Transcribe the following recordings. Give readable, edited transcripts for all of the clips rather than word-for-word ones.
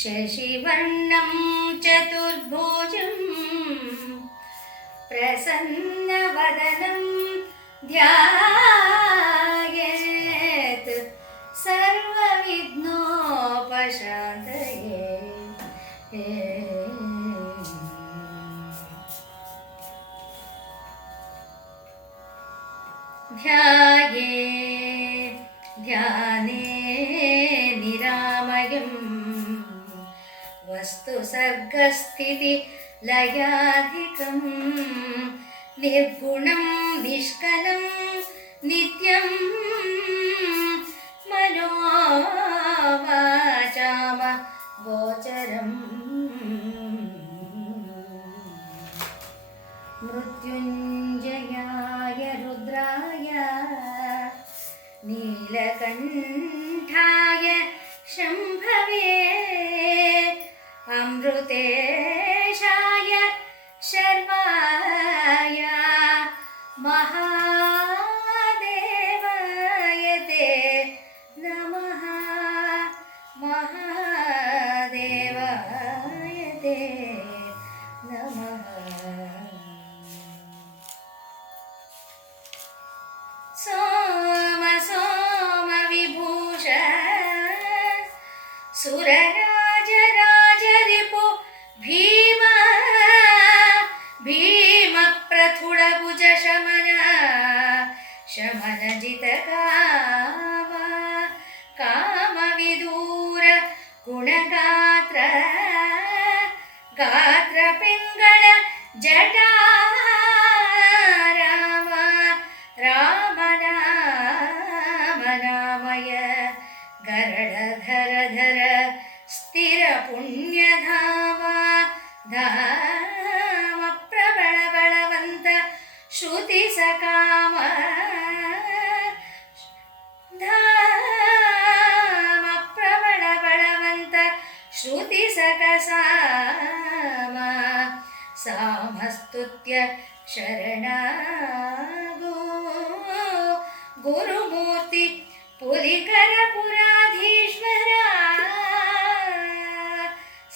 शशिवर्णं चतुर्भुजं प्रसन्नवदनं ध्यायेत् सर्वविघ्नोपशान्तये। ध्याने निरामयं वस्तु सर्गस्थिति लयाधिकं निर्गुणं निष्कलं नित्यं मनोवाचाम गोचरम् मृत्युञ्जयाय रुद्राय नीलकण्ठाय शम्भवे अमृतेशाय शर्वाय महादेवाय ते नमः। महादेवाय ते नमः। सोम सोम विभूष सुरराज राज रिपु भीम भीम प्रथुल भुज शमन शमन जित काम काम विदूर गुणगात्र गात्र पिंगळ जटा राम राम राम रामय गरळ धर धर स्थिर पुण्यधाम धाम प्रबळ बळवंत श्रुति सकाम धाम प्रबळ बळवंत श्रुति सकसाम सामस्तुत्य शरणागो गुरुमूर्ति पुलिकर पुराधीश्वर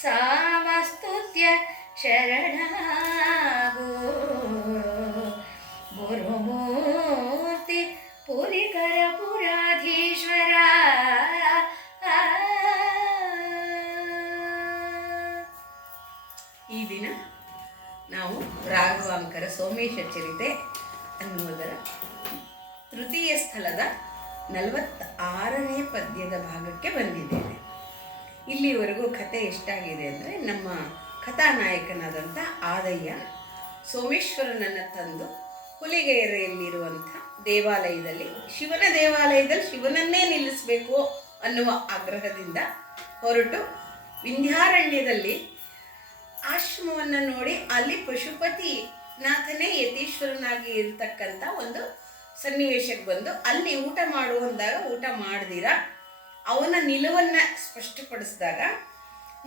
सामस्तुत्य शरणागो गुरुमूर्ति पुलिकर पुराधीश्वर। ಈ ದಿನ ನಾವು ರಾಘವಾಂಕರ ಸೋಮೇಶ ಚರಿತೆ ಅನ್ನುವುದರ ತೃತೀಯ ಸ್ಥಳದ 46ನೇ ಪದ್ಯದ ಭಾಗಕ್ಕೆ ಬಂದಿದ್ದೇವೆ. ಇಲ್ಲಿವರೆಗೂ ಕತೆ ಎಷ್ಟಾಗಿದೆ ಅಂದರೆ, ನಮ್ಮ ಕಥಾನಾಯಕನಾದಂಥ ಆದಯ್ಯ ಸೋಮೇಶ್ವರನನ್ನು ತಂದು ಹುಲಿಗೆರೆಯಲ್ಲಿರುವಂಥ ದೇವಾಲಯದಲ್ಲಿ, ಶಿವನ ದೇವಾಲಯದಲ್ಲಿ ಶಿವನನ್ನೇ ನಿಲ್ಲಿಸಬೇಕು ಅನ್ನುವ ಆಗ್ರಹದಿಂದ ಹೊರಟು ವಿಂಧ್ಯಾರಣ್ಯದಲ್ಲಿ ಆಶ್ರಮವನ್ನು ನೋಡಿ ಅಲ್ಲಿ ಪಶುಪತಿ ನಾಥನೇ ಯತೀಶ್ವರನಾಗಿ ಇರತಕ್ಕಂಥ ಒಂದು ಸನ್ನಿವೇಶಕ್ಕೆ ಬಂದು ಅಲ್ಲಿ ಊಟ ಮಾಡುವಂದಾಗ ಊಟ ಮಾಡ್ದಿರ ಅವನ ನಿಲುವನ್ನು ಸ್ಪಷ್ಟಪಡಿಸಿದಾಗ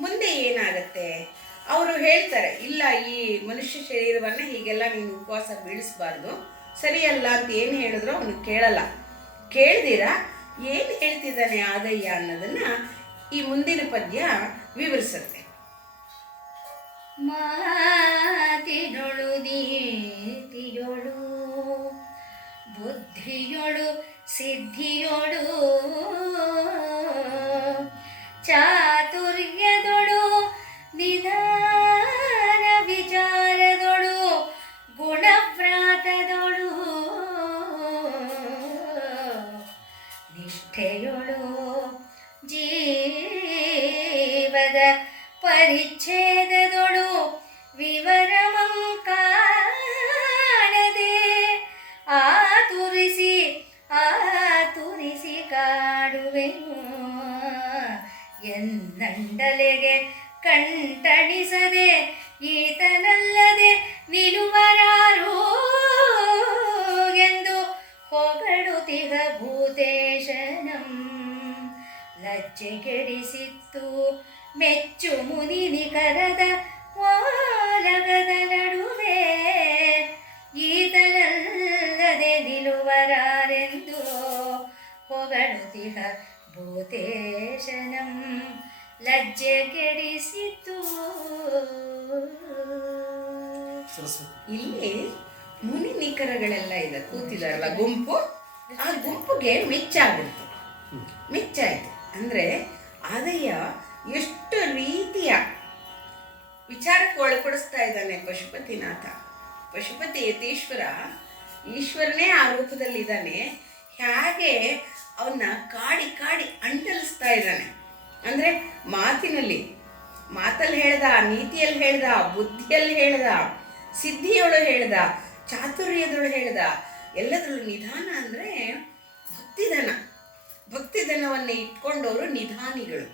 ಮುಂದೆ ಏನಾಗತ್ತೆ ಅವರು ಹೇಳ್ತಾರೆ, ಇಲ್ಲ ಈ ಮನುಷ್ಯ ಶರೀರವನ್ನು ಹೀಗೆಲ್ಲ ನೀನು ಉಪವಾಸ ಬೀಳಿಸಬಾರ್ದು, ಸರಿಯಲ್ಲ ಅಂತ ಏನು ಹೇಳಿದ್ರು ಅವನು ಕೇಳಲ್ಲ. ಕೇಳ್ದಿರ ಏನು ಹೇಳ್ತಿದ್ದಾನೆ ಆದಯ್ಯ ಅನ್ನೋದನ್ನು ಈ ಮುಂದಿನ ಪದ್ಯ ವಿವರಿಸುತ್ತೆ. ಮಾತಿನೊಳು ನೀತಿಯೊಳು ಬುದ್ಧಿಯೊಳು ಸಿದ್ಧಿಯೊಳು ಚಾತುರ್ಯದೊಳು ನಿಧಾನ ವಿಚಾರದೊಳು ಗುಣವ್ರಾತದೊಳು ನಿಷ್ಠೆಯೊಳು ಜೀವದ ಪರಿಚ್ಛೇದದೊಳು ವಿವರಮಂ ಕಾಣದೆ ಆತುರಿಸಿ ಕಾಡುವೆನು ಎನ್ನಂಡಲೆಗೆ ಕಂಟಣಿಸದೆ ಈತನಲ್ಲದೆ ನಿಲುವರಾರು ಎಂದು ಹೊಗಳುತಿಹ ಭೂತೇಶನಂ ಲಜ್ಜೆಗೆಡಿಸಿತ್ತು ಮೆಚ್ಚು ಮುನಿ ನಿಖರದ ವಾಲಗದ ನಡುವೆ ಈತನಲ್ಲದೆ ನಿಲುವರಾರೆಂದು ಹೊಗಳುತಿಹ ಭೂತೇಶನಂ ಲಜ್ಜೆ ಕೆಡಿಸಿತು. ಇಲ್ಲಿ ಮುನಿ ನಿಖರಗಳೆಲ್ಲ ಇದೆ, ಕೂತಿದಾರಲ್ಲ ಗುಂಪು, ಆ ಗುಂಪುಗೆ ಮೆಚ್ಚಾಗುತ್ತೆ. ಮೆಚ್ಚಾಯ್ತು ಅಂದ್ರೆ ಆದಯ್ಯ ಎಷ್ಟು ರೀತಿಯ ವಿಚಾರಕ್ಕೆ ಒಳಪಡಿಸ್ತಾ ಇದ್ದಾನೆ ಪಶುಪತಿನಾಥ. ಪಶುಪತಿ ಯತೀಶ್ವರ, ಈಶ್ವರನೇ ಆ ರೂಪದಲ್ಲಿದ್ದಾನೆ. ಹೇಗೆ ಅವನ್ನ ಕಾಡಿ ಕಾಡಿ ಅಂಟಲಿಸ್ತಾ ಇದ್ದಾನೆ ಅಂದ್ರೆ ಮಾತಲ್ಲಿ ಹೇಳ್ದ, ನೀತಿಯಲ್ಲಿ ಹೇಳ್ದ, ಬುದ್ಧಿಯಲ್ಲಿ ಹೇಳ್ದ, ಸಿದ್ಧಿಯೊಳು ಹೇಳ್ದ, ಚಾತುರ್ಯದೊಳು ಹೇಳ್ದ, ಎಲ್ಲದರಲ್ಲೂ ನಿಧಾನ ಅಂದ್ರೆ ಭಕ್ತಿಧನವನ್ನು ಇಟ್ಕೊಂಡವರು ನಿಧಾನಿಗಳು.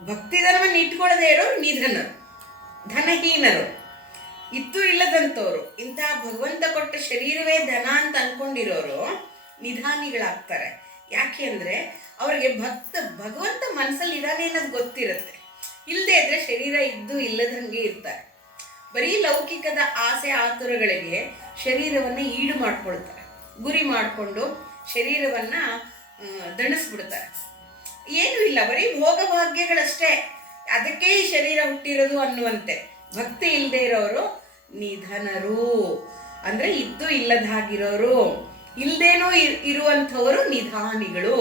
ಭಕ್ತಿಧನವನ್ನು ಇಟ್ಕೊಳ್ಳದೆ ಇರೋರು ನಿಧನರು, ಧನಹೀನರು, ಇದ್ದು ಇಲ್ಲದಂಥವ್ರು. ಇಂತಹ ಭಗವಂತ ಕೊಟ್ಟ ಶರೀರವೇ ಧನ ಅಂತ ಅನ್ಕೊಂಡಿರೋರು ನಿಧಾನಿಗಳಾಗ್ತಾರೆ. ಯಾಕೆ ಅಂದ್ರೆ ಅವ್ರಿಗೆ ಭಗವಂತ ಮನಸ್ಸಲ್ಲಿ ಇದ್ದಾನೆ ಅನ್ನೋದು ಗೊತ್ತಿರುತ್ತೆ. ಇಲ್ಲದೆ ಇದ್ರೆ ಶರೀರ ಇದ್ದು ಇಲ್ಲದಂಗೆ ಇರ್ತಾರೆ. ಬರೀ ಲೌಕಿಕದ ಆಸೆ ಆತುರಗಳಿಗೆ ಶರೀರವನ್ನು ಈಡು ಮಾಡ್ಕೊಳ್ತಾರೆ, ಗುರಿ ಮಾಡಿಕೊಂಡು ಶರೀರವನ್ನ ದಣಿಸ್ಬಿಡ್ತಾರೆ. ಏನೂ ಇಲ್ಲ, ಬರೀ ಭೋಗಭಾಗ್ಯಗಳಷ್ಟೇ, ಅದಕ್ಕೆ ಈ ಶರೀರ ಹುಟ್ಟಿರೋದು ಅನ್ನುವಂತೆ. ಭಕ್ತಿ ಇಲ್ಲದೆ ಇರೋರು ನಿಧನರು, ಅಂದ್ರೆ ಇದ್ದು ಇಲ್ಲದ ಹಾಗಿರೋರು, ಇಲ್ದೇನೋ ಇರುವಂಥವರು ನಿಧಾನಿಗಳು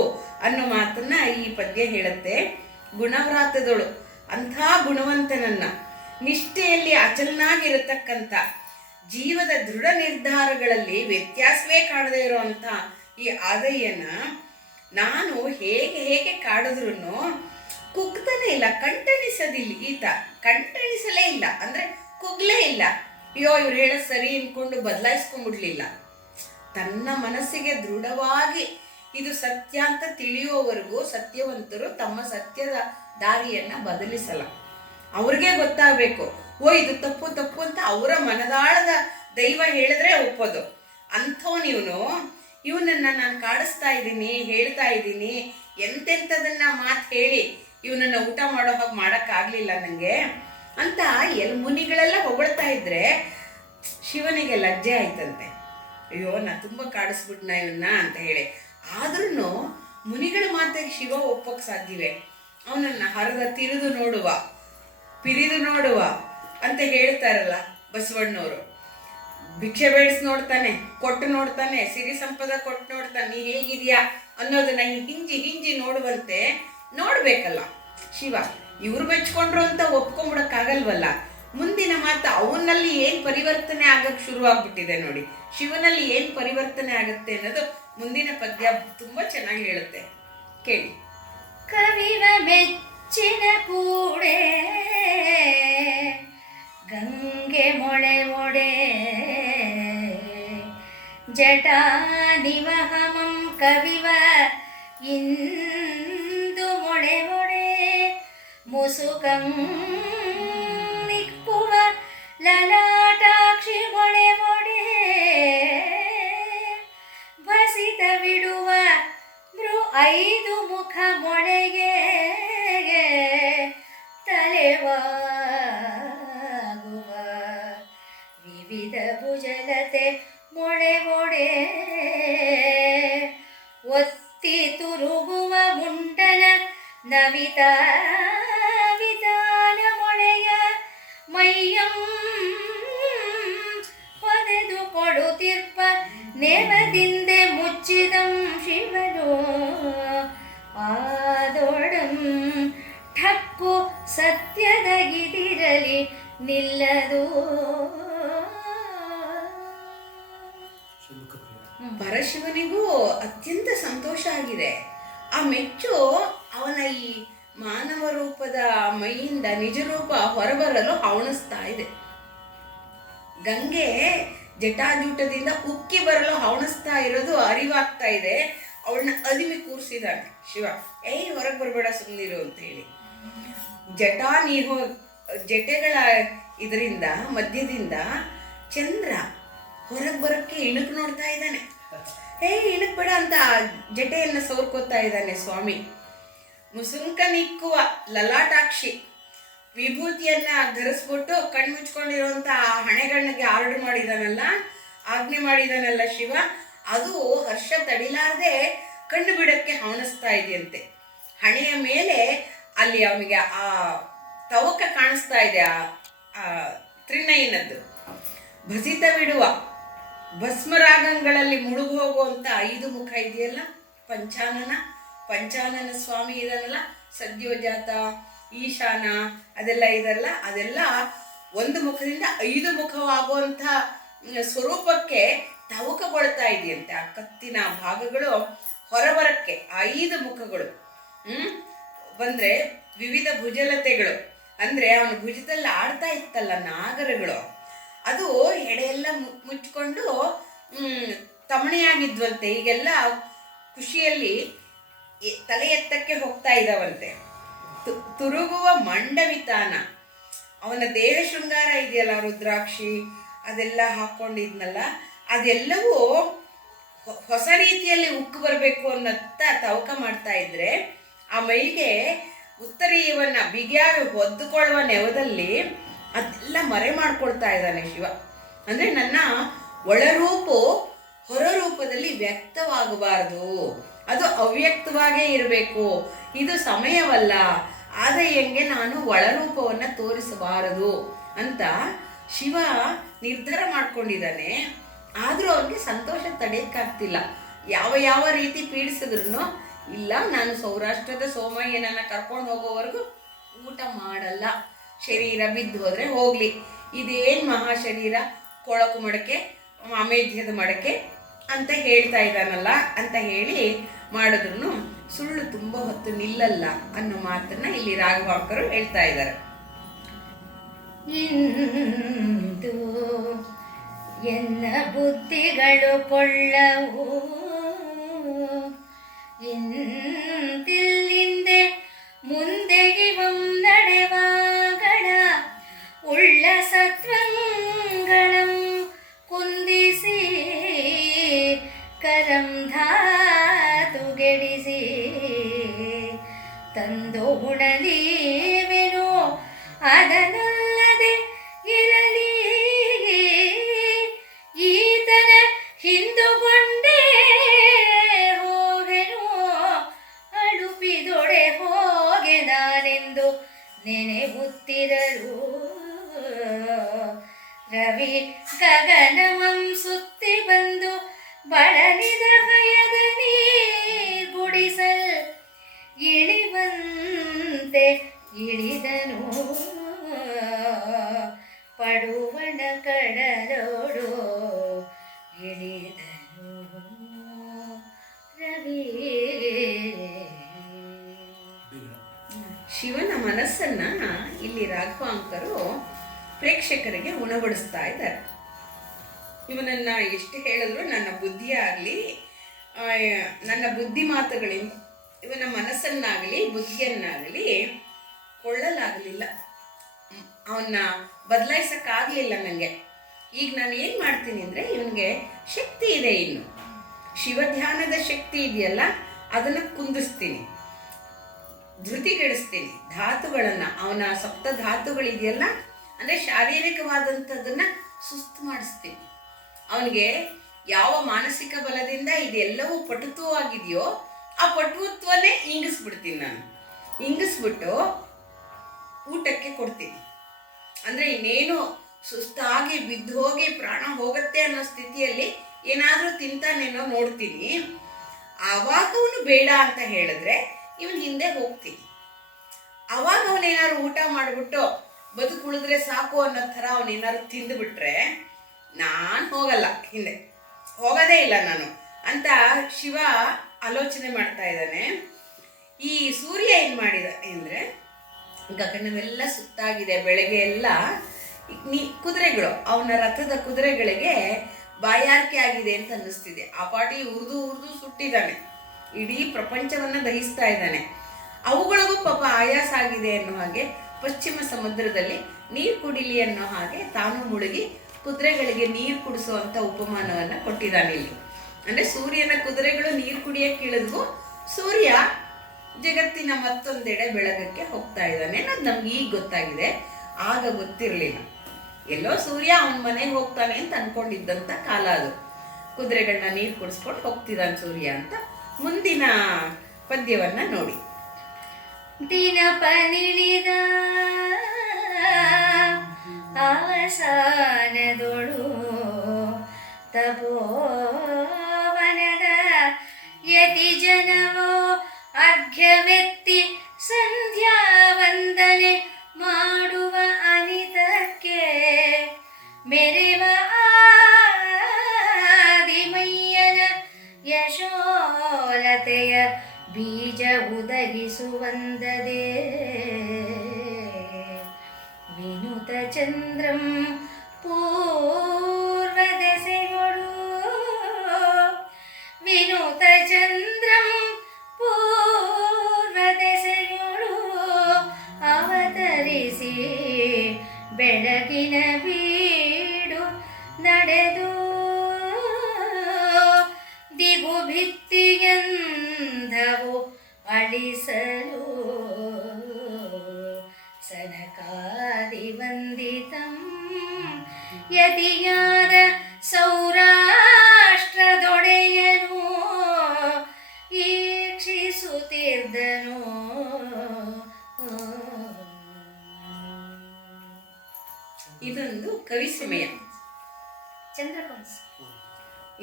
ಅನ್ನೋ ಮಾತನ್ನ ಈ ಪದ್ಯ ಹೇಳುತ್ತೆ. ಗುಣವ್ರಾತದಳು ಅಂಥ ಗುಣವಂತನನ್ನ, ನಿಷ್ಠೆಯಲ್ಲಿ ಅಚಲನಾಗಿರತಕ್ಕಂಥ, ಜೀವದ ದೃಢ ನಿರ್ಧಾರಗಳಲ್ಲಿ ವ್ಯತ್ಯಾಸವೇ ಕಾಣದೇ ಇರುವಂಥ ಈ ಆದಯ್ಯನ ನಾನು ಹೇಗೆ ಕಾಡಿದ್ರು ಕುಗ್ತಾನೆ ಇಲ್ಲ, ಕಂಟಣಿಸೋದಿಲ್ಲ. ಈತ ಕಂಟಣಿಸಲೇ ಇಲ್ಲ ಅಂದ್ರೆ ಕುಗ್ಲೇ ಇಲ್ಲ. ಅಯ್ಯೋ ಇವ್ರು ಹೇಳೋದು ಸರಿ ಅನ್ಕೊಂಡು ಬದಲಾಯಿಸ್ಕೊಂಡ್ಬಿಡ್ಲಿಲ್ಲ. ತನ್ನ ಮನಸ್ಸಿಗೆ ದೃಢವಾಗಿ ಇದು ಸತ್ಯ ಅಂತ ತಿಳಿಯುವವರೆಗೂ ಸತ್ಯವಂತರು ತಮ್ಮ ಸತ್ಯದ ದಾರಿಯನ್ನ ಬದಲಿಸಲ್ಲ. ಅವ್ರಿಗೆ ಗೊತ್ತಾಗಬೇಕು, ಓ ಇದು ತಪ್ಪು ಅಂತ ಅವರ ಮನದಾಳದ ದೈವ ಹೇಳಿದ್ರೆ ಒಪ್ಪೋದು. ಇವನನ್ನ ನಾನು ಕಾಡಿಸ್ತಾ ಇದ್ದೀನಿ, ಹೇಳ್ತಾ ಇದ್ದೀನಿ, ಎಂತೆಂಥದನ್ನ ಮಾತು ಹೇಳಿ ಇವನನ್ನ ಊಟ ಮಾಡೋ ಹಾಗೆ ಮಾಡೋಕ್ಕಾಗಲಿಲ್ಲ ನನಗೆ ಅಂತ ಮುನಿಗಳೆಲ್ಲ ಹೊಗಳ್ತಾ ಇದ್ರೆ ಶಿವನಿಗೆ ಲಜ್ಜೆ ಆಯ್ತಂತೆ. ಅಯ್ಯೋ ನಾ ತುಂಬ ಕಾಡಿಸ್ಬಿಟ್ನ ಇವನ್ನ ಅಂತ ಹೇಳಿ. ಆದ್ರೂ ಮುನಿಗಳ ಮಾತಿಗೆ ಶಿವ ಒಪ್ಪಕ್ಕೆ ಸಾಧ್ಯವೇ? ಅವನನ್ನ ಹರದ ಪಿರಿದು ನೋಡುವ ಅಂತ ಹೇಳ್ತಾರಲ್ಲ ಬಸವಣ್ಣವರು. ಭಿಕ್ಷೆ ಬೇಡಿಸಿ ನೋಡ್ತಾನೆ, ಕೊಟ್ಟು ನೋಡ್ತಾನೆ, ಸಿರಿ ಸಂಪದ ಕೊಟ್ಟು ನೋಡ್ತಾನೆ, ನೀ ಹೇಗಿದ್ಯಾ ಅನ್ನೋದನ್ನ ಹಿಂಜಿ ನೋಡುವಂತೆ ನೋಡ್ಬೇಕಲ್ಲ ಶಿವ. ಇವ್ರು ಮೆಚ್ಕೊಂಡ್ರು ಅಂತ ಒಪ್ಕೊಂಡ್ಬಿಡಕ್ಕಾಗಲ್ವಲ್ಲ. ಮುಂದಿನ ಮಾತು ಅವನಲ್ಲಿ ಏನ್ ಪರಿವರ್ತನೆ ಆಗಕ್ಕೆ ಶುರು ಆಗ್ಬಿಟ್ಟಿದೆ ನೋಡಿ. ಶಿವನಲ್ಲಿ ಏನ್ ಪರಿವರ್ತನೆ ಆಗುತ್ತೆ ಅನ್ನೋದು ಮುಂದಿನ ಪದ್ಯ ತುಂಬಾ ಚೆನ್ನಾಗಿ ಹೇಳುತ್ತೆ, ಕೇಳಿ. ಕವಿವ ಮೆಚ್ಚಿನ ಕೂಡೆ ಗಂಗೆ ಮೊಳೆ ಜಟಾನಿವಹಮಂ ಕವಿವ ಇಂದು ಮೊಳೆ ಮುಸುಕಂ ನಿಕ್ಕುವ ಲಲಾಟಾಕ್ಷಿ ಮೊಳೆ ಭಸಿತ ಬಿಡುವ ಮೃ 5 ಮುಖ ಮೊಳೆಗೆ ತಲೆವಾಗುವ ವಿವಿಧ ಭುಜಲತೆ ಮೊಳೆ ಒತ್ತಿ ತುರುಗುವ ಮುಂಡನ ನವಿತ ವಿಧಾನ ಮೊಳೆಯ ಮೈಯಂ ಹೊದೆದು ಕೊಡುತ್ತಿರ್ಪ ನೇಮದಿಂದೆ ಮುಚ್ಚಿದಂ ಶಿವನು ಆದೊಡಂ ಠಕ್ಕು ಸತ್ಯದಗಿದಿರಲಿ ನಿಲ್ಲದು. ಪರಶಿವನಿಗೂ ಅತ್ಯಂತ ಸಂತೋಷ ಆಗಿದೆ. ಆ ಮೆಚ್ಚು ಅವನ ಈ ಮಾನವ ರೂಪದ ಮೈಯಿಂದ ನಿಜ ರೂಪ ಹೊರಬರಲು ಹವಣಿಸ್ತಾ ಇದೆ. ಗಂಗೆ ಜಟಾಜೂಟದಿಂದ ಉಕ್ಕಿ ಬರಲು ಹವಣಿಸ್ತಾ ಇರೋದು ಅರಿವಾಗ್ತಾ ಇದೆ. ಅವಳನ್ನ ಅದಿಮಿ ಕೂರಿಸಿದಾನೆ ಶಿವ. ಹೊರಗೆ ಬರಬೇಡ ಸುಮ್ಮನಿರು ಅಂತ ಹೇಳಿ. ಜಟೆಗಳ ಇದರಿಂದ ಮಧ್ಯದಿಂದ ಚಂದ್ರ ಹೊರಗೆ ಬರೋಕ್ಕೆ ಇಣುಕು ನೋಡ್ತಾ ಇದ್ದಾನೆ. ಇಣಕ್ ಬೇಡ ಅಂತ ಜಟೆಯನ್ನ ಸೋರ್ಕೋತಾ ಇದ್ದಾನೆ ಸ್ವಾಮಿ. ಮುಸುಂಕ ನಿಕ್ಕುವ ಲಲಾಟಾಕ್ಷಿ ವಿಭೂತಿಯನ್ನ ಧರಿಸ್ಬಿಟ್ಟು ಕಣ್ಮುಚ್ಕೊಂಡಿರುವಂತ ಹಣೆಗಣ್ಣಿಗೆ ಆಜ್ಞೆ ಮಾಡಿದಾನಲ್ಲ ಶಿವ. ಅದು ಹರ್ಷ ತಡಿಲಾರದೆ ಕಣ್ಣು ಬಿಡಕ್ಕೆ ಹವಣಿಸ್ತಾ ಇದೆಯಂತೆ. ಹಣೆಯ ಮೇಲೆ ಅಲ್ಲಿ ಅವನಿಗೆ ಆ ತವಕ ಕಾಣಿಸ್ತಾ ಇದೆ, ಆ ತ್ರಿನಯನದ್ದು. ಭಸಿತವಿಡುವ ಭಸ್ಮರಾಗಂಗಳಲ್ಲಿ ಮುಳುಗು ಹೋಗುವಂಥ 5 ಮುಖ ಇದೆಯಲ್ಲ, ಪಂಚಾನನ ಸ್ವಾಮಿ ಇದನ್ನಲ್ಲ, ಸದ್ಯೋಜಾತ, ಈಶಾನ ಅದೆಲ್ಲ ಇದಲ್ಲ, ಅದೆಲ್ಲ ಒಂದು ಮುಖದಿಂದ 5 ಮುಖವಾಗುವಂಥ ಸ್ವರೂಪಕ್ಕೆ ತವಕಗೊಳ್ತಾ ಇದೆಯಂತೆ. ಆ ಕತ್ತಿನ ಭಾಗಗಳು ಹೊರಬರಕ್ಕೆ 5 ಮುಖಗಳು ಬಂದ್ರೆ ವಿವಿಧ ಭುಜಲತೆಗಳು, ಅಂದ್ರೆ ಅವನ ಭುಜದಲ್ಲಿ ಆಡ್ತಾ ಇತ್ತಲ್ಲ ನಾಗರಗಳು, ಅದು ಎಡೆಯೆಲ್ಲ ಮುಚ್ಕೊಂಡು ತಮಣೆಯಾಗಿದ್ವಂತೆ. ಈಗೆಲ್ಲ ಖುಷಿಯಲ್ಲಿ ತಲೆ ಎತ್ತಕ್ಕೆ ಹೋಗ್ತಾ ಇದ್ದಾವಂತೆ. ತುರುಗುವ ಮಂಡವಿತಾನ, ಅವನ ದೇಹ ಶೃಂಗಾರ ಇದೆಯಲ್ಲ, ರುದ್ರಾಕ್ಷಿ ಅದೆಲ್ಲ ಹಾಕ್ಕೊಂಡಿದ್ನಲ್ಲ, ಅದೆಲ್ಲವೂ ಹೊಸ ರೀತಿಯಲ್ಲಿ ಉಕ್ಕು ಬರಬೇಕು ಅನ್ನತ್ತ ತವಕ ಮಾಡ್ತಾ ಇದ್ರೆ, ಆ ಮೈಗೆ ಉತ್ತರೀಯವನ್ನ ಬಿಗಿಯಾಗಿ ಹೊದ್ದುಕೊಳ್ಳುವ ನೆವದಲ್ಲಿ ಅದೆಲ್ಲ ಮರೆ ಮಾಡ್ಕೊಳ್ತಾ ಇದ್ದಾನೆ ಶಿವ. ಅಂದ್ರೆ ನನ್ನ ಒಳರೂಪು ಹೊರ ರೂಪದಲ್ಲಿ ವ್ಯಕ್ತವಾಗಬಾರದು, ಅದು ಅವ್ಯಕ್ತವಾಗೇ ಇರಬೇಕು, ಇದು ಸಮಯವಲ್ಲ, ಆದಯ್ಯಂಗೆ ನಾನು ಒಳರೂಪವನ್ನು ತೋರಿಸಬಾರದು ಅಂತ ಶಿವ ನಿರ್ಧಾರ ಮಾಡ್ಕೊಂಡಿದ್ದಾನೆ. ಆದರೂ ಅವನಿಗೆ ಸಂತೋಷ ತಡೆಯಕ್ಕಾಗ್ತಿಲ್ಲ. ಯಾವ ರೀತಿ ಪೀಡಿಸಿದ್ರು ಇಲ್ಲ, ನಾನು ಸೌರಾಷ್ಟ್ರದ ಸೋಮಯ್ಯನನ್ನು ಕರ್ಕೊಂಡು ಹೋಗೋವರೆಗೂ ಊಟ ಮಾಡಲ್ಲ, ಶರೀರ ಬಿದ್ದು ಹೋದರೆ ಹೋಗಲಿ, ಇದೇನು ಮಹಾಶರೀರ, ಕೊಳಕು ಮಡಕೆ, ಅಮೇಧ್ಯದ ಮಡಕೆ ಅಂತ ಹೇಳ್ತಾ ಇದ್ದಾನಲ್ಲ ಅಂತ ಹೇಳಿ ಮಾಡಿದ್ರು ಸುಳ್ಳು ತುಂಬ ಹೊತ್ತು ನಿಲ್ಲಲ್ಲ ಅನ್ನೋ ಮಾತನ್ನ ಇಲ್ಲಿ ರಾಘವಾಂಕರು ಹೇಳ್ತಾ ಇದ್ದಾರೆ. ಇಂದು ಎನ್ನ ಬುದ್ಧಿಗಳು ಕೊಳ್ಳವು, ಇಂತಿಲ್ಲಿಂದೆ ಮುಂದೆ ಇವಂ ನಡೆವಾಗಣ ಉಳ್ಳ ಸತ್ವಂಗಳಂ ಕುಂದಿಸಿ ಕರಂ ಧಾತುಗೆಡಿಸಿ ತಂದು ಉಣಲೀವೆನೋ ಅದನಲ್ಲದೆ ಇರಲಿ ಈತನ ಹಿಂದುಗೊಂಡೇ ಹೋಗೆನೋ ಅಡುಪಿದೊಡೆ ಹೋಗೆ ನಾನೆಂದು ನೆನೆಯುತ್ತಿರಲು ರವಿ ಗಗನಮಂ ಸುತ್ತಿ ಬಂದು ಬಳಲಿದ ಹಯದ ನೀರ್ಗುಡಿಸಲ್ ಇಳಿವಂತೆ ಇಳಿದನು ಪಡುವಣ ಕಡಲೋಡು ಇಳಿದನು ರವಿ. ಶಿವನ ಮನಸ್ಸನ್ನ ಇಲ್ಲಿ ರಾಘವಾಂಕರು ಪ್ರೇಕ್ಷಕರಿಗೆ ಉಣಬಡಿಸ್ತಾ ಇದ್ದಾರೆ. ಇವನನ್ನ ಎಷ್ಟು ಹೇಳಿದ್ರು ನನ್ನ ಬುದ್ಧಿಯೇ ಆಗಲಿ, ನನ್ನ ಬುದ್ಧಿ ಮಾತುಗಳಿಂದ ಇವನ ಮನಸ್ಸನ್ನಾಗಲಿ ಬುದ್ಧಿಯನ್ನಾಗಲಿ ಕೊಳ್ಳಲಾಗಲಿಲ್ಲ, ಅವನ್ನ ಬದಲಾಯಿಸಕ್ಕಾಗಲಿಲ್ಲ ನನಗೆ. ಈಗ ನಾನು ಏನು ಮಾಡ್ತೀನಿ ಅಂದರೆ, ಇವನಿಗೆ ಶಕ್ತಿ ಇದೆ, ಇನ್ನು ಶಿವಧ್ಯಾನದ ಶಕ್ತಿ ಇದೆಯಲ್ಲ ಅದನ್ನು ಕುಂದಿಸ್ತೀನಿ, ಧೃತಿಗೆಡಿಸ್ತೀನಿ, ಧಾತುಗಳನ್ನು, ಅವನ ಸಪ್ತ ಧಾತುಗಳಿದೆಯಲ್ಲ ಅಂದರೆ ಶಾರೀರಿಕವಾದಂಥದ್ದನ್ನು ಸುಸ್ತು ಮಾಡಿಸ್ತೀನಿ. ಅವನಿಗೆ ಯಾವ ಮಾನಸಿಕ ಬಲದಿಂದ ಇದೆಲ್ಲವೂ ಪಟುತ್ವವಾಗಿದೆಯೋ ಆ ಪಟುತ್ವನೇ ಇಂಗಿಸ್ಬಿಡ್ತೀನಿ ನಾನು. ಇಂಗಿಸ್ಬಿಟ್ಟು ಊಟಕ್ಕೆ ಕೊಡ್ತೀನಿ. ಅಂದರೆ ಇನ್ನೇನು ಸುಸ್ತಾಗಿ ಬಿದ್ದು ಹೋಗಿ ಪ್ರಾಣ ಹೋಗುತ್ತೆ ಅನ್ನೋ ಸ್ಥಿತಿಯಲ್ಲಿ ಏನಾದರೂ ತಿಂತಾನೇನೋ ನೋಡ್ತೀನಿ. ಆವಾಗ ಅವನು ಬೇಡ ಅಂತ ಹೇಳಿದ್ರೆ ಇವನು ಹಿಂದೆ ಹೋಗ್ತೀನಿ. ಆವಾಗ ಅವನೇನಾದ್ರು ಊಟ ಮಾಡಿಬಿಟ್ಟು ಬದುಕುಳಿದ್ರೆ ಸಾಕು ಅನ್ನೋ ಥರ ಅವನೇನಾದ್ರು ತಿಂದುಬಿಟ್ರೆ ನಾನು ಹೋಗಲ್ಲ, ಹಿಂದೆ ಹೋಗೋದೇ ಇಲ್ಲ ನಾನು ಅಂತ ಶಿವ ಆಲೋಚನೆ ಮಾಡ್ತಾ ಇದ್ದಾನೆ. ಈ ಸೂರ್ಯ ಏನು ಮಾಡಿದ ಅಂದರೆ, ಗಗನವೆಲ್ಲ ಸುತ್ತಾಗಿದೆ, ಬೆಳಗ್ಗೆ ಎಲ್ಲ ಕುದುರೆಗಳು, ಅವನ ರಥದ ಕುದುರೆಗಳಿಗೆ ಬಾಯಾರಿಕೆ ಆಗಿದೆ ಅಂತ ಅನ್ನಿಸ್ತಿದೆ. ಆ ಪಾಟಿ ಉರಿದು ಸುಟ್ಟಿದ್ದಾನೆ, ಇಡೀ ಪ್ರಪಂಚವನ್ನು ದಹಿಸ್ತಾ ಇದ್ದಾನೆ. ಅವುಗಳಿಗೂ ಪಾಪ ಆಯಾಸ ಆಗಿದೆ ಅನ್ನೋ ಹಾಗೆ ಪಶ್ಚಿಮ ಸಮುದ್ರದಲ್ಲಿ ನೀರು ಕುಡಿಲಿ ಅನ್ನೋ ಹಾಗೆ ತಾನು ಮುಳುಗಿ ಕುದುರೆಗಳಿಗೆ ನೀರು ಕುಡಿಸುವಂಥ ಉಪಮಾನವನ್ನು ಕೊಟ್ಟಿದ್ದಾನೆ ಇಲ್ಲಿ. ಅಂದರೆ ಸೂರ್ಯನ ಕುದುರೆಗಳು ನೀರು ಕುಡಿಯಕ್ಕೆ ಇಳಿದ್ವು, ಸೂರ್ಯ ಜಗತ್ತಿನ ಮತ್ತೊಂದೆಡೆ ಬೆಳಗಕ್ಕೆ ಹೋಗ್ತಾ ಇದ್ದಾನೆ ಅನ್ನೋದು ನಮ್ಗೆ ಈಗ ಗೊತ್ತಾಗಿದೆ, ಆಗ ಗೊತ್ತಿರಲಿಲ್ಲ. ಎಲ್ಲೋ ಸೂರ್ಯ ಅವನ ಮನೆಗೆ ಹೋಗ್ತಾನೆ ಅಂತ ಅನ್ಕೊಂಡಿದ್ದಂಥ ಕಾಲ ಅದು. ಕುದುರೆಗಳನ್ನ ನೀರು ಕುಡಿಸ್ಕೊಂಡು ಹೋಗ್ತಿದ್ದಾನೆ ಸೂರ್ಯ ಅಂತ. ಮುಂದಿನ ಪದ್ಯವನ್ನ ನೋಡಿ. ದಿನಪನಿಳಿದ ಅವಸಾನದೊಳು ತಪೋವನದ ಯತಿ ಜನವೋ ಅರ್ಘ್ಯವೆತ್ತಿ ಸಂಧ್ಯಾ ವಂದನೆ ಮಾಡುವ ಅನಿತಕ್ಕೆ ಮೆರೆವ ಆದಿಮಯ್ಯನ ಯಶೋಲತೆಯ ಬೀಜ ಉದಗಿಸುವಂದದೆ ವಿನುತ ಚಂದ್ರಂ ಪೂರ್ವದೆಸೆಯೊಳು ವಿನುತ ಚಂದ್ರಂ ಪೂರ್ವದೆಸೆಯೊಳು ಅವತರಿಸಿ ಬೆಳಗಿನ ಬೀಡು ನಡೆದು ದಿಗು ಭಿತ್ತಿಯಂಧವು ಅಳಿಸಲು ಸನಕಾದಿವಂದಿತಂ ಯತಿಯಾದ ಸೌರಾಷ್ಟ್ರದೊಡೆಯನು ಈಕ್ಷಿಸುತ್ತಿದ್ದನು. ಇದೊಂದು ಕವಿ ಸಮಯ. ಚಂದ್ರಕಂಸ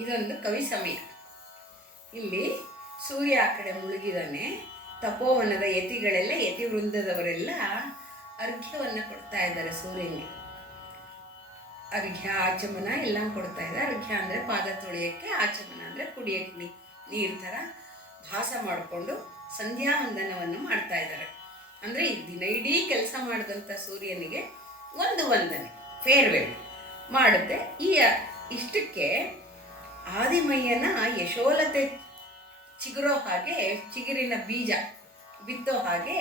ಇದೊಂದು ಕವಿ ಸಮಯ. ಇಲ್ಲಿ ಸೂರ್ಯ ಆ ಕಡೆ ಮುಳುಗಿದಾನೆ. ತಪೋವನದ ಯತಿಗಳೆಲ್ಲ, ಯತಿ ವೃಂದದವರೆಲ್ಲ ಅರ್ಘ್ಯವನ್ನು ಕೊಡ್ತಾ ಇದ್ದಾರೆ ಸೂರ್ಯನಿಗೆ. ಅರ್ಘ್ಯ ಆಚಮನ ಎಲ್ಲ ಕೊಡ್ತಾ ಇದ್ದಾರೆ. ಅರ್ಘ್ಯ ಅಂದರೆ ಪಾದ ತೊಳೆಯೋಕ್ಕೆ, ಆಚಮನ ಅಂದರೆ ಕುಡಿಯೋಕ್ಕೆ ನೀರು ಥರ ಭಾಸ ಮಾಡಿಕೊಂಡು ಸಂಧ್ಯಾ ವಂದನವನ್ನು ಮಾಡ್ತಾ ಇದ್ದಾರೆ. ಅಂದರೆ ಈ ದಿನ ಇಡೀ ಕೆಲಸ ಮಾಡಿದಂಥ ಸೂರ್ಯನಿಗೆ ಒಂದು ವಂದನೆ, ಫೇರ್ವೆಲ್ ಮಾಡುತ್ತೆ. ಇಷ್ಟಕ್ಕೆ ಆದಿಮಯ್ಯನ ಯಶೋಲತೆ ಚಿಗುರೋ ಹಾಗೆ, ಚಿಗುರಿನ ಬೀಜ ಬಿತ್ತೋ ಹಾಗೆ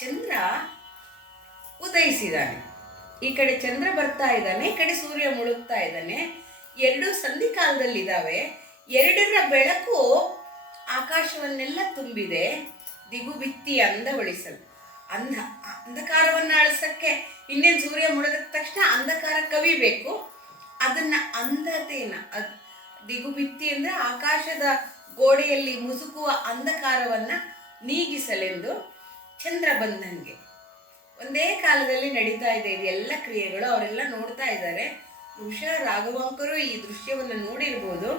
ಚಂದ್ರ ಉದಯಿಸಿದ್ದಾನೆ. ಈ ಕಡೆ ಚಂದ್ರ ಬರ್ತಾ ಇದ್ದಾನೆ, ಈ ಕಡೆ ಸೂರ್ಯ ಮುಳುಗ್ತಾ ಇದ್ದಾನೆ. ಎರಡೂ ಸಂಧಿಕಾಲದಲ್ಲಿದ್ದಾವೆ. ಎರಡರ ಬೆಳಕು ಆಕಾಶವನ್ನೆಲ್ಲ ತುಂಬಿದೆ. ದಿಗು ಬಿತ್ತಿ ಅಂದವಳಿಸಲು, ಅಂಧಕಾರವನ್ನು ಅಳಿಸಕ್ಕೆ ಇನ್ನೇನು ಸೂರ್ಯ ಮುಳುಗಿದ ತಕ್ಷಣ ಅಂಧಕಾರ ಕವಿಬೇಕು. ಅದನ್ನ ಅಂಧತೆಯನ್ನು ದಿಗು ಬಿತ್ತಿ ಅಂದರೆ ಆಕಾಶದ ಗೋಡೆಯಲ್ಲಿ ಮುಸುಕುವ ಅಂಧಕಾರವನ್ನು ನೀಗಿಸಲೆಂದು ಚಂದ್ರ ಬಂದಂಗೆ ಒಂದೇ ಕಾಲದಲ್ಲಿ ನಡೀತಾ ಇದೆ ಇದೆಲ್ಲ ಕ್ರಿಯೆಗಳು. ಅವರೆಲ್ಲ ನೋಡ್ತಾ ಇದ್ದಾರೆ. ಬಹುಶಃ ರಾಘವಾಂಕರು ಈ ದೃಶ್ಯವನ್ನು ನೋಡಿರ್ಬೋದು.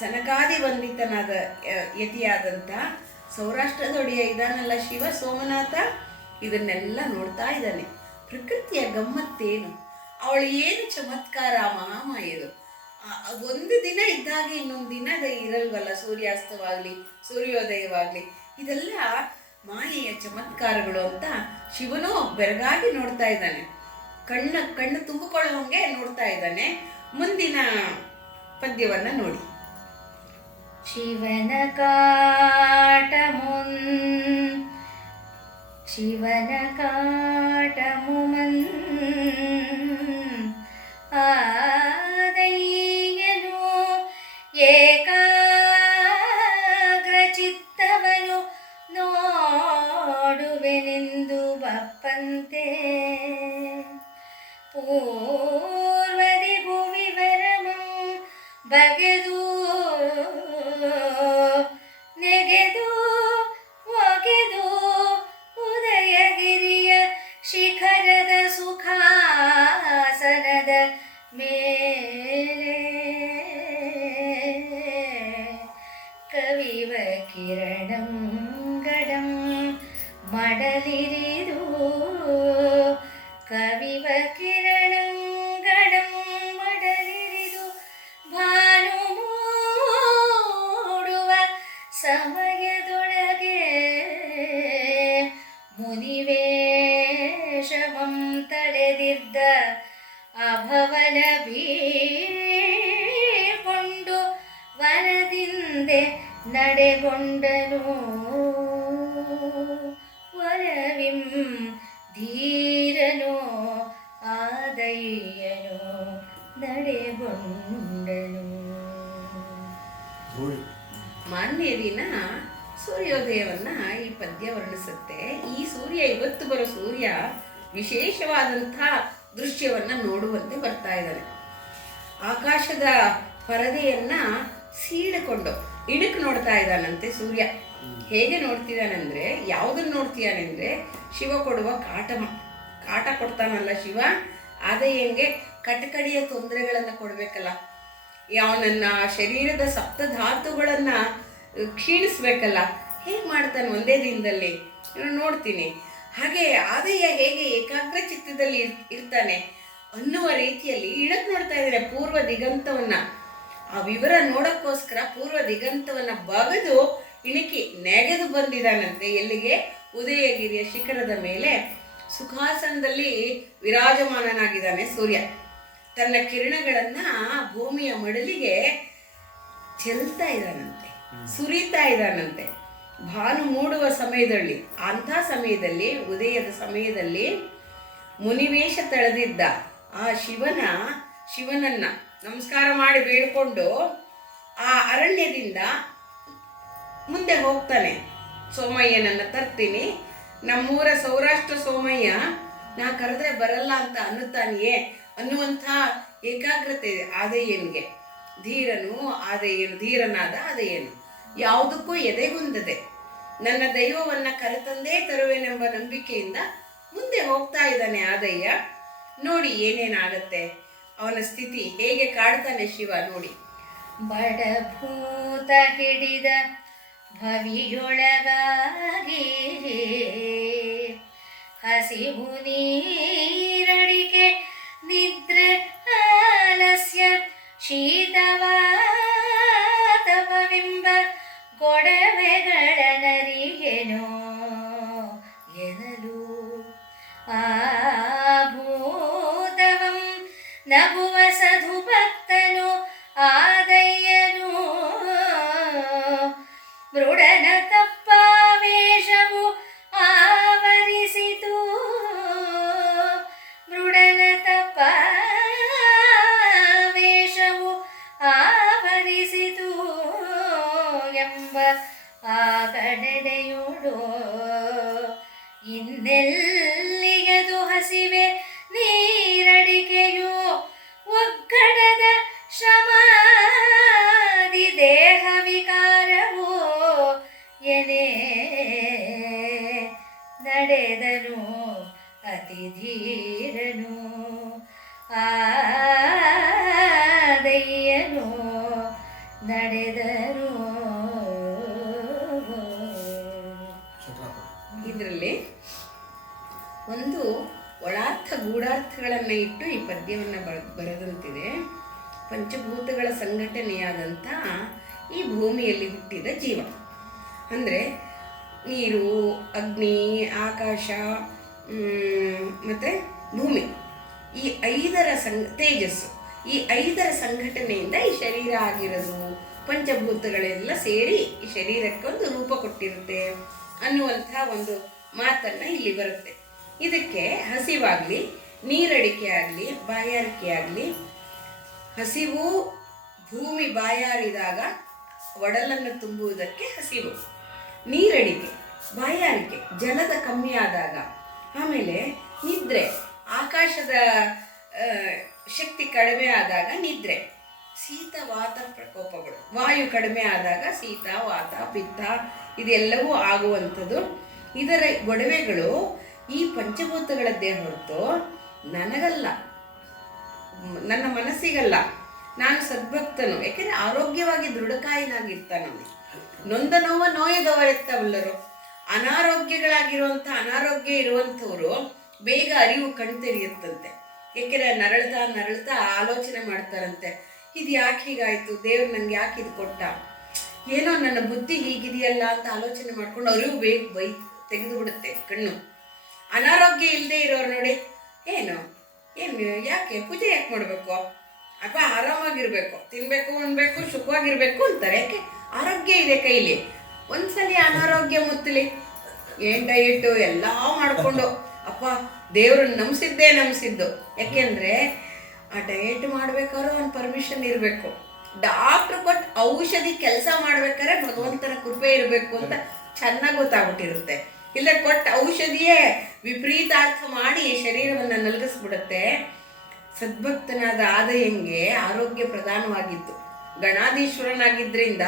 ಸನಕಾದಿ ವಂದಿತನಾದ ಯತಿಯಾದಂಥ ಸೌರಾಷ್ಟ್ರದೊಡೆಯ ಇದಾನಲ್ಲ ಶಿವ ಸೋಮನಾಥ, ಇದನ್ನೆಲ್ಲ ನೋಡ್ತಾ ಇದ್ದಾನೆ. ಪ್ರಕೃತಿಯ ಗಮ್ಮತ್ತೇನು, ಅವಳು ಏನು ಚಮತ್ಕಾರ, ಮಹಾಮಾಯದು. ಒಂದು ದಿನ ಇದ್ದಾಗ ಇನ್ನೊಂದು ದಿನ ಇರಲ್ವಲ್ಲ, ಸೂರ್ಯಾಸ್ತವಾಗಲಿ ಸೂರ್ಯೋದಯವಾಗಲಿ, ಇದೆಲ್ಲ ಮಾಯೆಯ ಚಮತ್ಕಾರಗಳು ಅಂತ ಶಿವನು ಬೆರಗಾಗಿ ನೋಡ್ತಾ ಇದ್ದಾನೆ. ಕಣ್ಣು ತುಂಬಿಕೊಳ್ಳುವಂಗೆ ನೋಡ್ತಾ ಇದ್ದಾನೆ. ಮುಂದಿನ ಪದ್ಯವನ್ನು ನೋಡಿ. ಶಿವನ ಕಾಟಮುಮನ್ ಆದಯ್ಯನು ಏಕಾಗ್ರಚಿತ್ತವನು ನೋಡುವೆನೆಂದು ಬಪ್ಪಂತೆ ಪೂರ್ವದಿ ಭುವಿವರಮಂ ಬಗೆದು ನೆಗೆದು ಒಗೆದು ಉದಯಗಿರಿಯ ಶಿಖರದ ಸುಖಾಸನದ ಮೇಲೆ ಕವಿವ ಕಿರಣಂ ಗಡಂ ಮಡಲಿರಿದು ಕವಿವ ಕಿರಣಂ ಗಡಂ ಮಡಲಿರಿದು ಭಾನು ಮೂಡುವ ಸಮಯದೊಳಗೆ ಮುನಿವೇಷವಂ ತಳೆದಿದ್ದ ಅಭವನ ಬೀಳ್ಕೊಂಡು ವನದಿಂದೆ ನಡೆಗೊಂಡನು. ವರವಿಂ ಧೀರನು ಆದಯ್ಯನು ನಡೆಗೊಂಡನು. ಮಾನ್ಯರಿನ ಸೂರ್ಯೋದಯವನ್ನ ಈ ಪದ್ಯ ವರ್ಣಿಸುತ್ತೆ. ಈ ಸೂರ್ಯ, ಇವತ್ತು ಬರೋ ಸೂರ್ಯ ವಿಶೇಷವಾದಂಥ ದೃಶ್ಯವನ್ನ ನೋಡುವಂತೆ ಬರ್ತಾ ಇದ್ದಾನೆ. ಆಕಾಶದ ಪರದೆಯನ್ನ ಸೀಳಿಕೊಂಡು ಇಣುಕು ನೋಡ್ತಾ ಇದ್ದಾನಂತೆ ಸೂರ್ಯ. ಹೇಗೆ ನೋಡ್ತಿದ್ದಾನೆಂದ್ರೆ, ಯಾವುದನ್ನು ನೋಡ್ತೀಯಾನೆಂದ್ರೆ ಶಿವ ಕೊಡುವ ಕಾಟ ಕೊಡ್ತಾನಲ್ಲ ಶಿವ. ಆದಯ್ಯಂಗೆ ಕಟಕಡಿಯ ತೊಂದರೆಗಳನ್ನು ಕೊಡಬೇಕಲ್ಲ, ಅವನನ್ನ ಶರೀರದ ಸಪ್ತಧಾತುಗಳನ್ನ ಕ್ಷೀಣಿಸ್ಬೇಕಲ್ಲ, ಹೇಗೆ ಮಾಡ್ತಾನೆ ಒಂದೇ ದಿನದಲ್ಲಿ ನೋಡ್ತೀನಿ. ಹಾಗೆ ಆದಯ್ಯ ಹೇಗೆ ಏಕಾಗ್ರ ಚಿತ್ತದಲ್ಲಿ ಇರ್ತಾನೆ ಅನ್ನುವ ರೀತಿಯಲ್ಲಿ ಇಳಕ್ ನೋಡ್ತಾ ಇದ್ದಾರೆ ಪೂರ್ವ ದಿಗಂತವನ್ನ. ಆ ವಿವರ ನೋಡಕ್ಕೋಸ್ಕರ ಪೂರ್ವ ದಿಗಂತವನ್ನ ಬಗೆದು ಇಣುಕಿ ನೆಗೆದು ಬಂದಿದ್ದಾನಂತೆ. ಎಲ್ಲಿಗೆ? ಉದಯಗಿರಿಯ ಶಿಖರದ ಮೇಲೆ ಸುಖಾಸನದಲ್ಲಿ ವಿರಾಜಮಾನನಾಗಿದ್ದಾನೆ ಸೂರ್ಯ. ತನ್ನ ಕಿರಣಗಳನ್ನ ಭೂಮಿಯ ಮಡಲಿಗೆ ಚೆಲ್ತಾ ಇದ್ದಾನಂತೆ, ಸುರಿತಾ ಇದ್ದಾನಂತೆ. ಭಾನು ಮೂಡುವ ಸಮಯದಲ್ಲಿ, ಅಂಥ ಸಮಯದಲ್ಲಿ, ಉದಯದ ಸಮಯದಲ್ಲಿ ಮುನಿವೇಶ ತಳೆದಿದ್ದ ಆ ಶಿವನನ್ನ ನಮಸ್ಕಾರ ಮಾಡಿ ಬೇಡ್ಕೊಂಡು ಆ ಅರಣ್ಯದಿಂದ ಮುಂದೆ ಹೋಗ್ತಾನೆ. ಸೋಮಯ್ಯನನ್ನ ತರ್ತೀನಿ, ನಮ್ಮೂರ ಸೌರಾಷ್ಟ್ರ ಸೋಮಯ್ಯ ನಾ ಕರೆದ್ರೆ ಬರಲ್ಲ ಅಂತ ಅನ್ನುತ್ತಾನೆಯೇ ಅನ್ನುವಂಥ ಏಕಾಗ್ರತೆ ಇದೆ ಆದಯ್ಯನಿಗೆ. ಧೀರನಾದ ಆದಯ್ಯನು ಯಾವುದಕ್ಕೂ ಎದೆಗುಂದದೆ ನನ್ನ ದೈವವನ್ನ ಕರೆತಂದೇ ತರುವೆನೆಂಬ ನಂಬಿಕೆಯಿಂದ ಮುಂದೆ ಹೋಗ್ತಾ ಇದ್ದಾನೆ ಆದಯ್ಯ. ನೋಡಿ ಏನೇನಾಗತ್ತೆ, ಅವನ ಸ್ಥಿತಿ ಹೇಗೆ ಕಾಡ್ತಾನೆ ಶಿವ ನೋಡಿ. ಬಡಭೂತ ಹಿಡಿದ ಭವಿಯೊಳಗಾಗಿ ಹಸಿವು ನೀರಡಿಕೆ ನಿದ್ರೆ ಆಲಸ್ಯ ಶೀತವಾತಪವೆಂಬ ಗೊಡವೆಗಳ ನರಿಗೆನೋ ಎನಲು ಆ ಭೂತವಂ ನಗುವ ಸಧು ಭಕ್ತನು ಆದಯ್ಯನು ಮೃಡನ ತಪ್ಪಾವೇಶವು ಆವರಿಸಿತು. ಮೃಡನ ತಪ್ಪಾವೇಶವು ಆವರಿಸಿತು ಎಂಬ ಆ ಕಡೆಡೆಯೋಡು ಇನ್ನೆಲ್ಲಿಯದು ಹಸಿವೆ ನೀರಡಿಕೆಯು ಒಗ್ಗಡದ ಶ್ರಮಾದಿ ದೇಹ ವಿಕಾರವು ಎನೆ ನಡೆದನು ಅತಿ ಧೀರನು ಆದಯ್ಯನು ನಡೆದನು. ಇದರಲ್ಲಿ ಒಂದು ಒಳಾರ್ಥ ಗೂಢಾರ್ಥಗಳನ್ನು ಇಟ್ಟು ಈ ಪದ್ಯವನ್ನು ಬರೆದಂತಿದೆ. ಪಂಚಭೂತಗಳ ಸಂಘಟನೆಯಾದಂಥ ಈ ಭೂಮಿಯಲ್ಲಿ ಹುಟ್ಟಿದ ಜೀವ ಅಂದರೆ ನೀರು, ಅಗ್ನಿ, ಆಕಾಶ ಮತ್ತು ಭೂಮಿ, ಈ ಐದರ ತೇಜಸ್ಸು, ಈ ಐದರ ಸಂಘಟನೆಯಿಂದ ಈ ಶರೀರ ಆಗಿರೋದು. ಪಂಚಭೂತಗಳೆಲ್ಲ ಸೇರಿ ಈ ಶರೀರಕ್ಕೆ ಒಂದು ರೂಪ ಕೊಟ್ಟಿರುತ್ತೆ ಅನ್ನುವಂಥ ಒಂದು ಮಾತನ್ನು ಇಲ್ಲಿ ಬರುತ್ತೆ. ಇದಕ್ಕೆ ಹಸಿವಾಗಲಿ, ನೀರಡಿಕೆ ಆಗಲಿ, ಬಾಯಾರಿಕೆ ಆಗಲಿ, ಹಸಿವು ಭೂಮಿ ಬಾಯಾರಿದಾಗ ಒಡಲನ್ನು ತುಂಬುವುದಕ್ಕೆ ಹಸಿವು, ನೀರಡಿಕೆ ಬಾಯಾರಿಕೆ ಜಲದ ಕಮ್ಮಿ ಆದಾಗ, ಆಮೇಲೆ ನಿದ್ರೆ ಆಕಾಶದ ಶಕ್ತಿ ಕಡಿಮೆ ಆದಾಗ ನಿದ್ರೆ, ಶೀತ ವಾತ ಪ್ರಕೋಪಗಳು ವಾಯು ಕಡಿಮೆ ಆದಾಗ ಶೀತ ವಾತ ಪಿತ್ತ ಇದೆಲ್ಲವೂ ಆಗುವಂಥದ್ದು. ಇದರ ಗೊಡವೆಗಳು ಈ ಪಂಚಭೂತಗಳದ್ದೇ ಹೊರತು ನನಗಲ್ಲ, ನನ್ನ ಮನಸ್ಸಿಗಲ್ಲ. ನಾನು ಸದ್ಭಕ್ತನು, ಯಾಕೆಂದರೆ ಆರೋಗ್ಯವಾಗಿ ದೃಢಕಾಯಿನಾಗಿರ್ತಾನವನು. ನೊಂದ ನೋವ ನೋಯದವರೆತ್ತವಲ್ಲರು. ಅನಾರೋಗ್ಯಗಳಾಗಿರುವಂಥ ಅನಾರೋಗ್ಯ ಇರುವಂಥವರು ಬೇಗ ಅರಿವು ಕಣ್ತೆರಿಯುತ್ತಂತೆ. ಏಕೆಂದರೆ ನರಳ್ತಾ ಆಲೋಚನೆ ಮಾಡ್ತಾರಂತೆ, ಇದು ಯಾಕೆ ಹೀಗಾಯಿತು, ದೇವ್ರು ನನಗೆ ಯಾಕೆ ಇದು ಕೊಟ್ಟ, ಏನೋ ನನ್ನ ಬುದ್ಧಿ ಹೀಗಿದೆಯಲ್ಲ ಅಂತ ಆಲೋಚನೆ ಮಾಡ್ಕೊಂಡು ಅರಿವು ಬೇಗ ತೆಗೆದು ಬಿಡುತ್ತೆ ಕಣ್ಣು. ಅನಾರೋಗ್ಯ ಇಲ್ಲದೆ ಇರೋರು ನೋಡಿ, ಏನು ಯಾಕೆ ಪೂಜೆ ಯಾಕೆ ಮಾಡಬೇಕು, ಅಥವಾ ಆರಾಮಾಗಿರ್ಬೇಕು, ತಿನ್ಬೇಕು ಉಣ್ಬೇಕು ಸುಖವಾಗಿರ್ಬೇಕು ಅಂತಾರೆ. ಯಾಕೆ ಆರೋಗ್ಯ ಇದೆ ಕೈಲಿ. ಒಂದ್ಸಲಿ ಅನಾರೋಗ್ಯ ಮುತ್ತಲಿ ಏನ್ ಡಯಟು ಎಲ್ಲ ಮಾಡಿಕೊಂಡು ಅಪ್ಪ ದೇವ್ರನ್ನ ನಂಬಿಸಿದ್ದು. ಯಾಕೆಂದ್ರೆ ಆ ಡಯಟ್ ಮಾಡ್ಬೇಕಾದ್ರೂ ಒಂದು ಪರ್ಮಿಷನ್ ಇರಬೇಕು. ಡಾಕ್ಟ್ರ್ ಕೊಟ್ಟು ಔಷಧಿ ಕೆಲಸ ಮಾಡ್ಬೇಕಾದ್ರೆ ಭಗವಂತನ ಕೃಪೆ ಇರಬೇಕು ಅಂತ ಚೆನ್ನಾಗಿ ಗೊತ್ತಾಗ್ಬಿಟ್ಟಿರುತ್ತೆ. ಇಲ್ಲ ಕೊಟ್ಟು ಔಷಧಿಯೇ ವಿಪರೀತಾರ್ಥ ಮಾಡಿ ಶರೀರವನ್ನು ನಲಗಿಸ್ಬಿಡುತ್ತೆ. ಸದ್ಭಕ್ತನಾದ ಆದಯ್ಯಂಗೆ ಆರೋಗ್ಯ ಪ್ರಧಾನವಾಗಿತ್ತು. ಗಣಾಧೀಶ್ವರನಾಗಿದ್ದರಿಂದ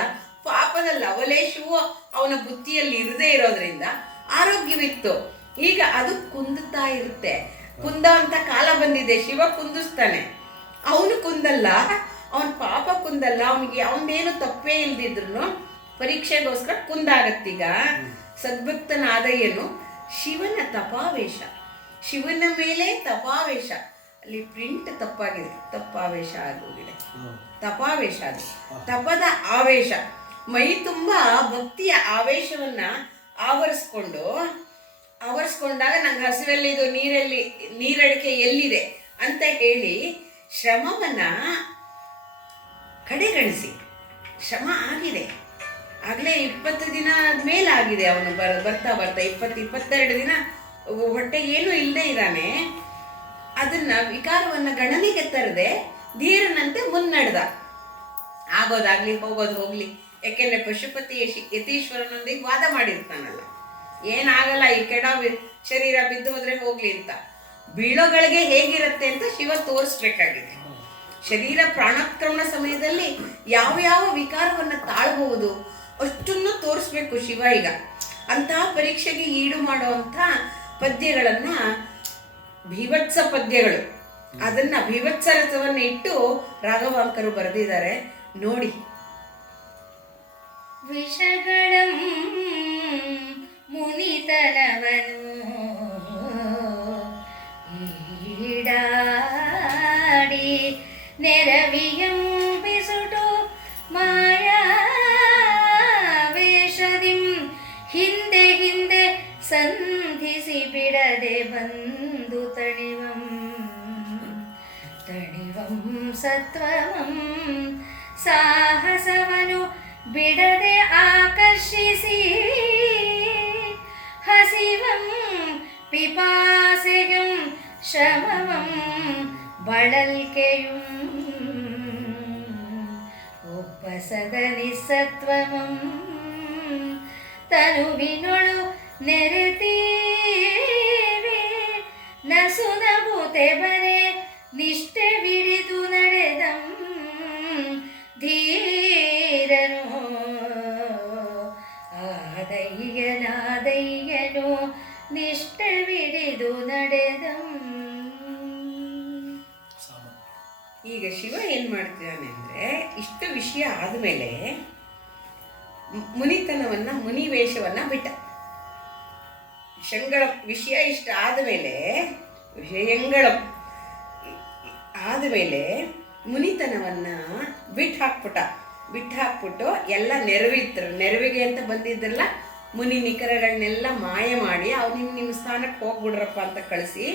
ಪಾಪದ ಲವಲೇಶವು ಅವನ ಬುದ್ಧಿಯಲ್ಲಿ ಇರದೇ ಇರೋದ್ರಿಂದ ಆರೋಗ್ಯವಿತ್ತು. ಈಗ ಅದು ಕುಂದುತ್ತಾ ಇರುತ್ತೆ. ಕುಂದ ಅಂತ ಕಾಲ ಬಂದಿದೆ. ಶಿವ ಕುಂದಿಸ್ತಾನೆ, ಅವನು ಕುಂದಲ್ಲ, ಅವನ ಪಾಪ ಕುಂದಲ್ಲ. ಅವನಿಗೆ ಅವನೇನು ತಪ್ಪೇ ಇಲ್ದಿದ್ರು ಪರೀಕ್ಷೆಗೋಸ್ಕರ ಕುಂದಾಗತ್ತೀಗ. ಸದ್ಭಕ್ತನಾದಯ್ಯನು ಶಿವನ ತಪಾವೇಶ, ಶಿವನ ಮೇಲೆ ತಪಾವೇಶ. ಅಲ್ಲಿ ಪ್ರಿಂಟ್ ತಪ್ಪಾಗಿದೆ, ತಪ್ಪಾವೇಶ ಆಗೋಗಿದೆ, ತಪಾವೇಶ. ಅದು ತಪದ ಆವೇಶ. ಮೈ ತುಂಬ ಭಕ್ತಿಯ ಆವೇಶವನ್ನ ಆವರಿಸ್ಕೊಂಡಾಗ ನಂಗೆ ಹಸಿರಲ್ಲಿ ಇದು ನೀರಡಿಕೆ ಎಲ್ಲಿದೆ ಅಂತ ಹೇಳಿ ಶ್ರಮವನ್ನ ಕಡೆಗಣಿಸಿ. ಶ್ರಮ ಆಗಿದೆ, ಆಗಲೇ 20 ದಿನ ಮೇಲಾಗಿದೆ. ಅವನು ಬರ್ತಾ 22 ದಿನ ಹೊಟ್ಟೆ ಏನೂ ಇಲ್ಲದೆ ಇದ್ದಾನೆ. ಅದನ್ನ ವಿಕಾರವನ್ನ ಗಣನೆಗೆ ತರದೆ ಧೀರನಂತೆ ಮುನ್ನಡೆದ. ಆಗೋದಾಗ್ಲಿ ಹೋಗೋದು ಹೋಗ್ಲಿ, ಯಾಕೆಂದ್ರೆ ಪಶುಪತಿ ಯತೀಶ್ವರನೊಂದಿಗೆ ವಾದ ಮಾಡಿರ್ತಾನಲ್ಲ, ಏನಾಗಲ್ಲ ಈ ಕೆಡ ಶರೀರ ಬಿದ್ದು ಹೋದ್ರೆ ಹೋಗ್ಲಿ ಅಂತ. ಬೀಳೋಗಳಿಗೆ ಹೇಗಿರುತ್ತೆ ಅಂತ ಶಿವ ತೋರಿಸ್ಬೇಕಾಗಿದೆ. ಶರೀರ ಪ್ರಾಣಾಕ್ರಮಣ ಸಮಯದಲ್ಲಿ ಯಾವ ವಿಕಾರವನ್ನ ತಾಳ್ಬಹುದು ಅಷ್ಟನ್ನು ತೋರಿಸ್ಬೇಕು ಶಿವ. ಈಗ ಅಂತಹ ಪರೀಕ್ಷೆಗೆ ಈಡು ಮಾಡುವಂಥ ಪದ್ಯಗಳನ್ನ ಭೀವತ್ಸ ಪದ್ಯಗಳು, ಅದನ್ನ ಭೀವತ್ಸ ರಸವನ್ನು ಇಟ್ಟು ರಾಘವಾಂಕರು ಬರೆದಿದ್ದಾರೆ ನೋಡಿ. ವಿಷಗಳಂ ಮುನಿತನವನು ಈಡಾಡಿ ನೆರವಿಯಂ ಬಿಸುಟು ಮಾಯಾವೇಷದಿಂ ಹಿಂದೆ ಹಿಂದೆ ಸಂಧಿಸಿ ಬಿಡದೆ ಬಂದು ತಣಿವಂ ಸತ್ವಮಂ ಸಾಹಸವನು ಬಿಡದೆ ಆಕರ್ಷಿಸಿ ಹಸಿವಂ ಪಿಪಾಸೆಯಂ ಶ್ರಮವಂ ಬಳಲ್ಕೆಯುಂ ಒಪ್ಪಸದ ನಿಸ್ಸತ್ವಮಂ ತನುವಿನೊಳು ನೆರೆತೀವೆ ನಸುನಗುತೆ ಬರೆ ನಿಷ್ಠೆ ಬಿಡಿದು ನಡೆದಂ ಧೀರನು ಆದಯ್ಯನಾದಯ್ಯನು ನಿಷ್ಠೆ ಬಿಡಿದು ನಡೆದಂ. ಈಗ ಶಿವ ಏನ್ ಮಾಡ್ತಿದ್ದಾನೆ ಅಂದ್ರೆ, ಇಷ್ಟು ವಿಷಯ ಆದ್ಮೇಲೆ ಮುನಿತನವನ್ನ ಮುನಿವೇಷವನ್ನ ಬಿಟ್ಟ. ಶಂಗಳ ವಿಷಯ ಇಷ್ಟ ಆದಮೇಲೆ ಆದಮೇಲೆ ಮುನಿತನವನ್ನ ಬಿಟ್ಟು ಹಾಕ್ಬಿಟ್ಟು ಎಲ್ಲ ನೆರವಿಗೆ ಅಂತ ಬಂದಿದ್ರಲ್ಲ ಮುನಿ ನಿಖರಗಳನ್ನೆಲ್ಲ ಮಾಯ ಮಾಡಿ ಅವ್ರು ನಿಮ್ಮ ಸ್ಥಾನಕ್ಕೆ ಹೋಗ್ಬಿಡ್ರಪ್ಪ ಅಂತ ಕಳಿಸಿ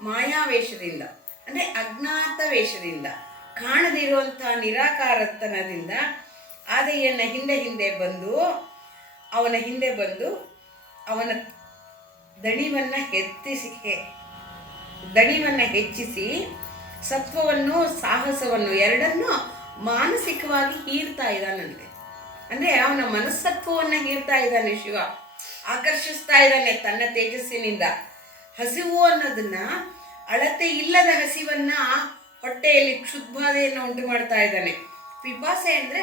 ಮಾಯಾವೇಷದಿಂದ, ಅಂದರೆ ಅಜ್ಞಾತ ವೇಷದಿಂದ, ಕಾಣದಿರುವಂಥ ನಿರಾಕಾರತನದಿಂದ ಆದಯ್ಯನ ಹಿಂದೆ ಬಂದು ಅವನ ದಣಿವನ್ನ ಹೆಚ್ಚಿಸಿ ಸತ್ವವನ್ನು ಸಾಹಸವನ್ನು ಎರಡನ್ನು ಮಾನಸಿಕವಾಗಿ ಹೀರ್ತಾ ಇದ್ದಾನಂತೆ. ಅಂದರೆ ಅವನ ಮನಸ್ಸತ್ವವನ್ನು ಹೀರ್ತಾ ಇದ್ದಾನೆ ಶಿವ, ಆಕರ್ಷಿಸ್ತಾ ಇದ್ದಾನೆ ತನ್ನ ತೇಜಸ್ಸಿನಿಂದ. ಹಸಿವು ಅನ್ನೋದನ್ನ ಅಳತೆ ಇಲ್ಲದ ಹಸಿವನ್ನ ಹೊಟ್ಟೆಯಲ್ಲಿ ಕ್ಷುದ್ಬಾಧೆಯನ್ನು ಉಂಟು ಮಾಡ್ತಾ ಇದ್ದಾನೆ. ಪಿಪಾಸೆ ಅಂದರೆ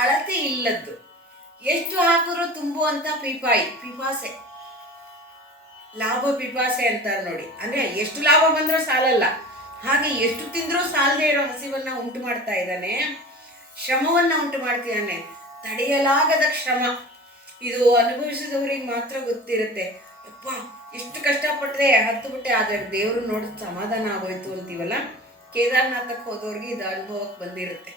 ಅಳತೆ ಇಲ್ಲದ್ದು, ಎಷ್ಟು ಹಾಕಿದ್ರು ತುಂಬುವಂಥ ಪಿಪಾಸೆ, ಲಾಭ ಪಿಪಾಸೆ ಅಂತಾರೆ ನೋಡಿ. ಅಂದರೆ ಎಷ್ಟು ಲಾಭ ಬಂದರೂ ಸಾಲಲ್ಲ, ಹಾಗೆ ಎಷ್ಟು ತಿಂದರೂ ಸಾಲದೇ ಇರೋ ಹಸಿವನ್ನ ಉಂಟು ಮಾಡ್ತಾ ಇದ್ದಾನೆ. ಶ್ರಮವನ್ನ ಉಂಟು ಮಾಡ್ತಿದ್ದಾನೆ, ತಡೆಯಲಾಗದ ಶ್ರಮ. ಇದು ಅನುಭವಿಸಿದವರಿಗೆ ಮಾತ್ರ ಗೊತ್ತಿರುತ್ತೆ. ಯಪ್ಪ ಎಷ್ಟು ಕಷ್ಟಪಟ್ಟರೆ ಹತ್ತುಬಿಟ್ಟೆ, ಆದರೆ ದೇವರು ನೋಡಿ ಸಮಾಧಾನ ಆಗೋಯ್ತು ಅಂತೀವಲ್ಲ, ಕೇದಾರನಾಥಕ್ಕೆ ಹೋದವ್ರಿಗೆ ಇದು ಅನುಭವಕ್ಕೆ ಬಂದಿರುತ್ತೆ.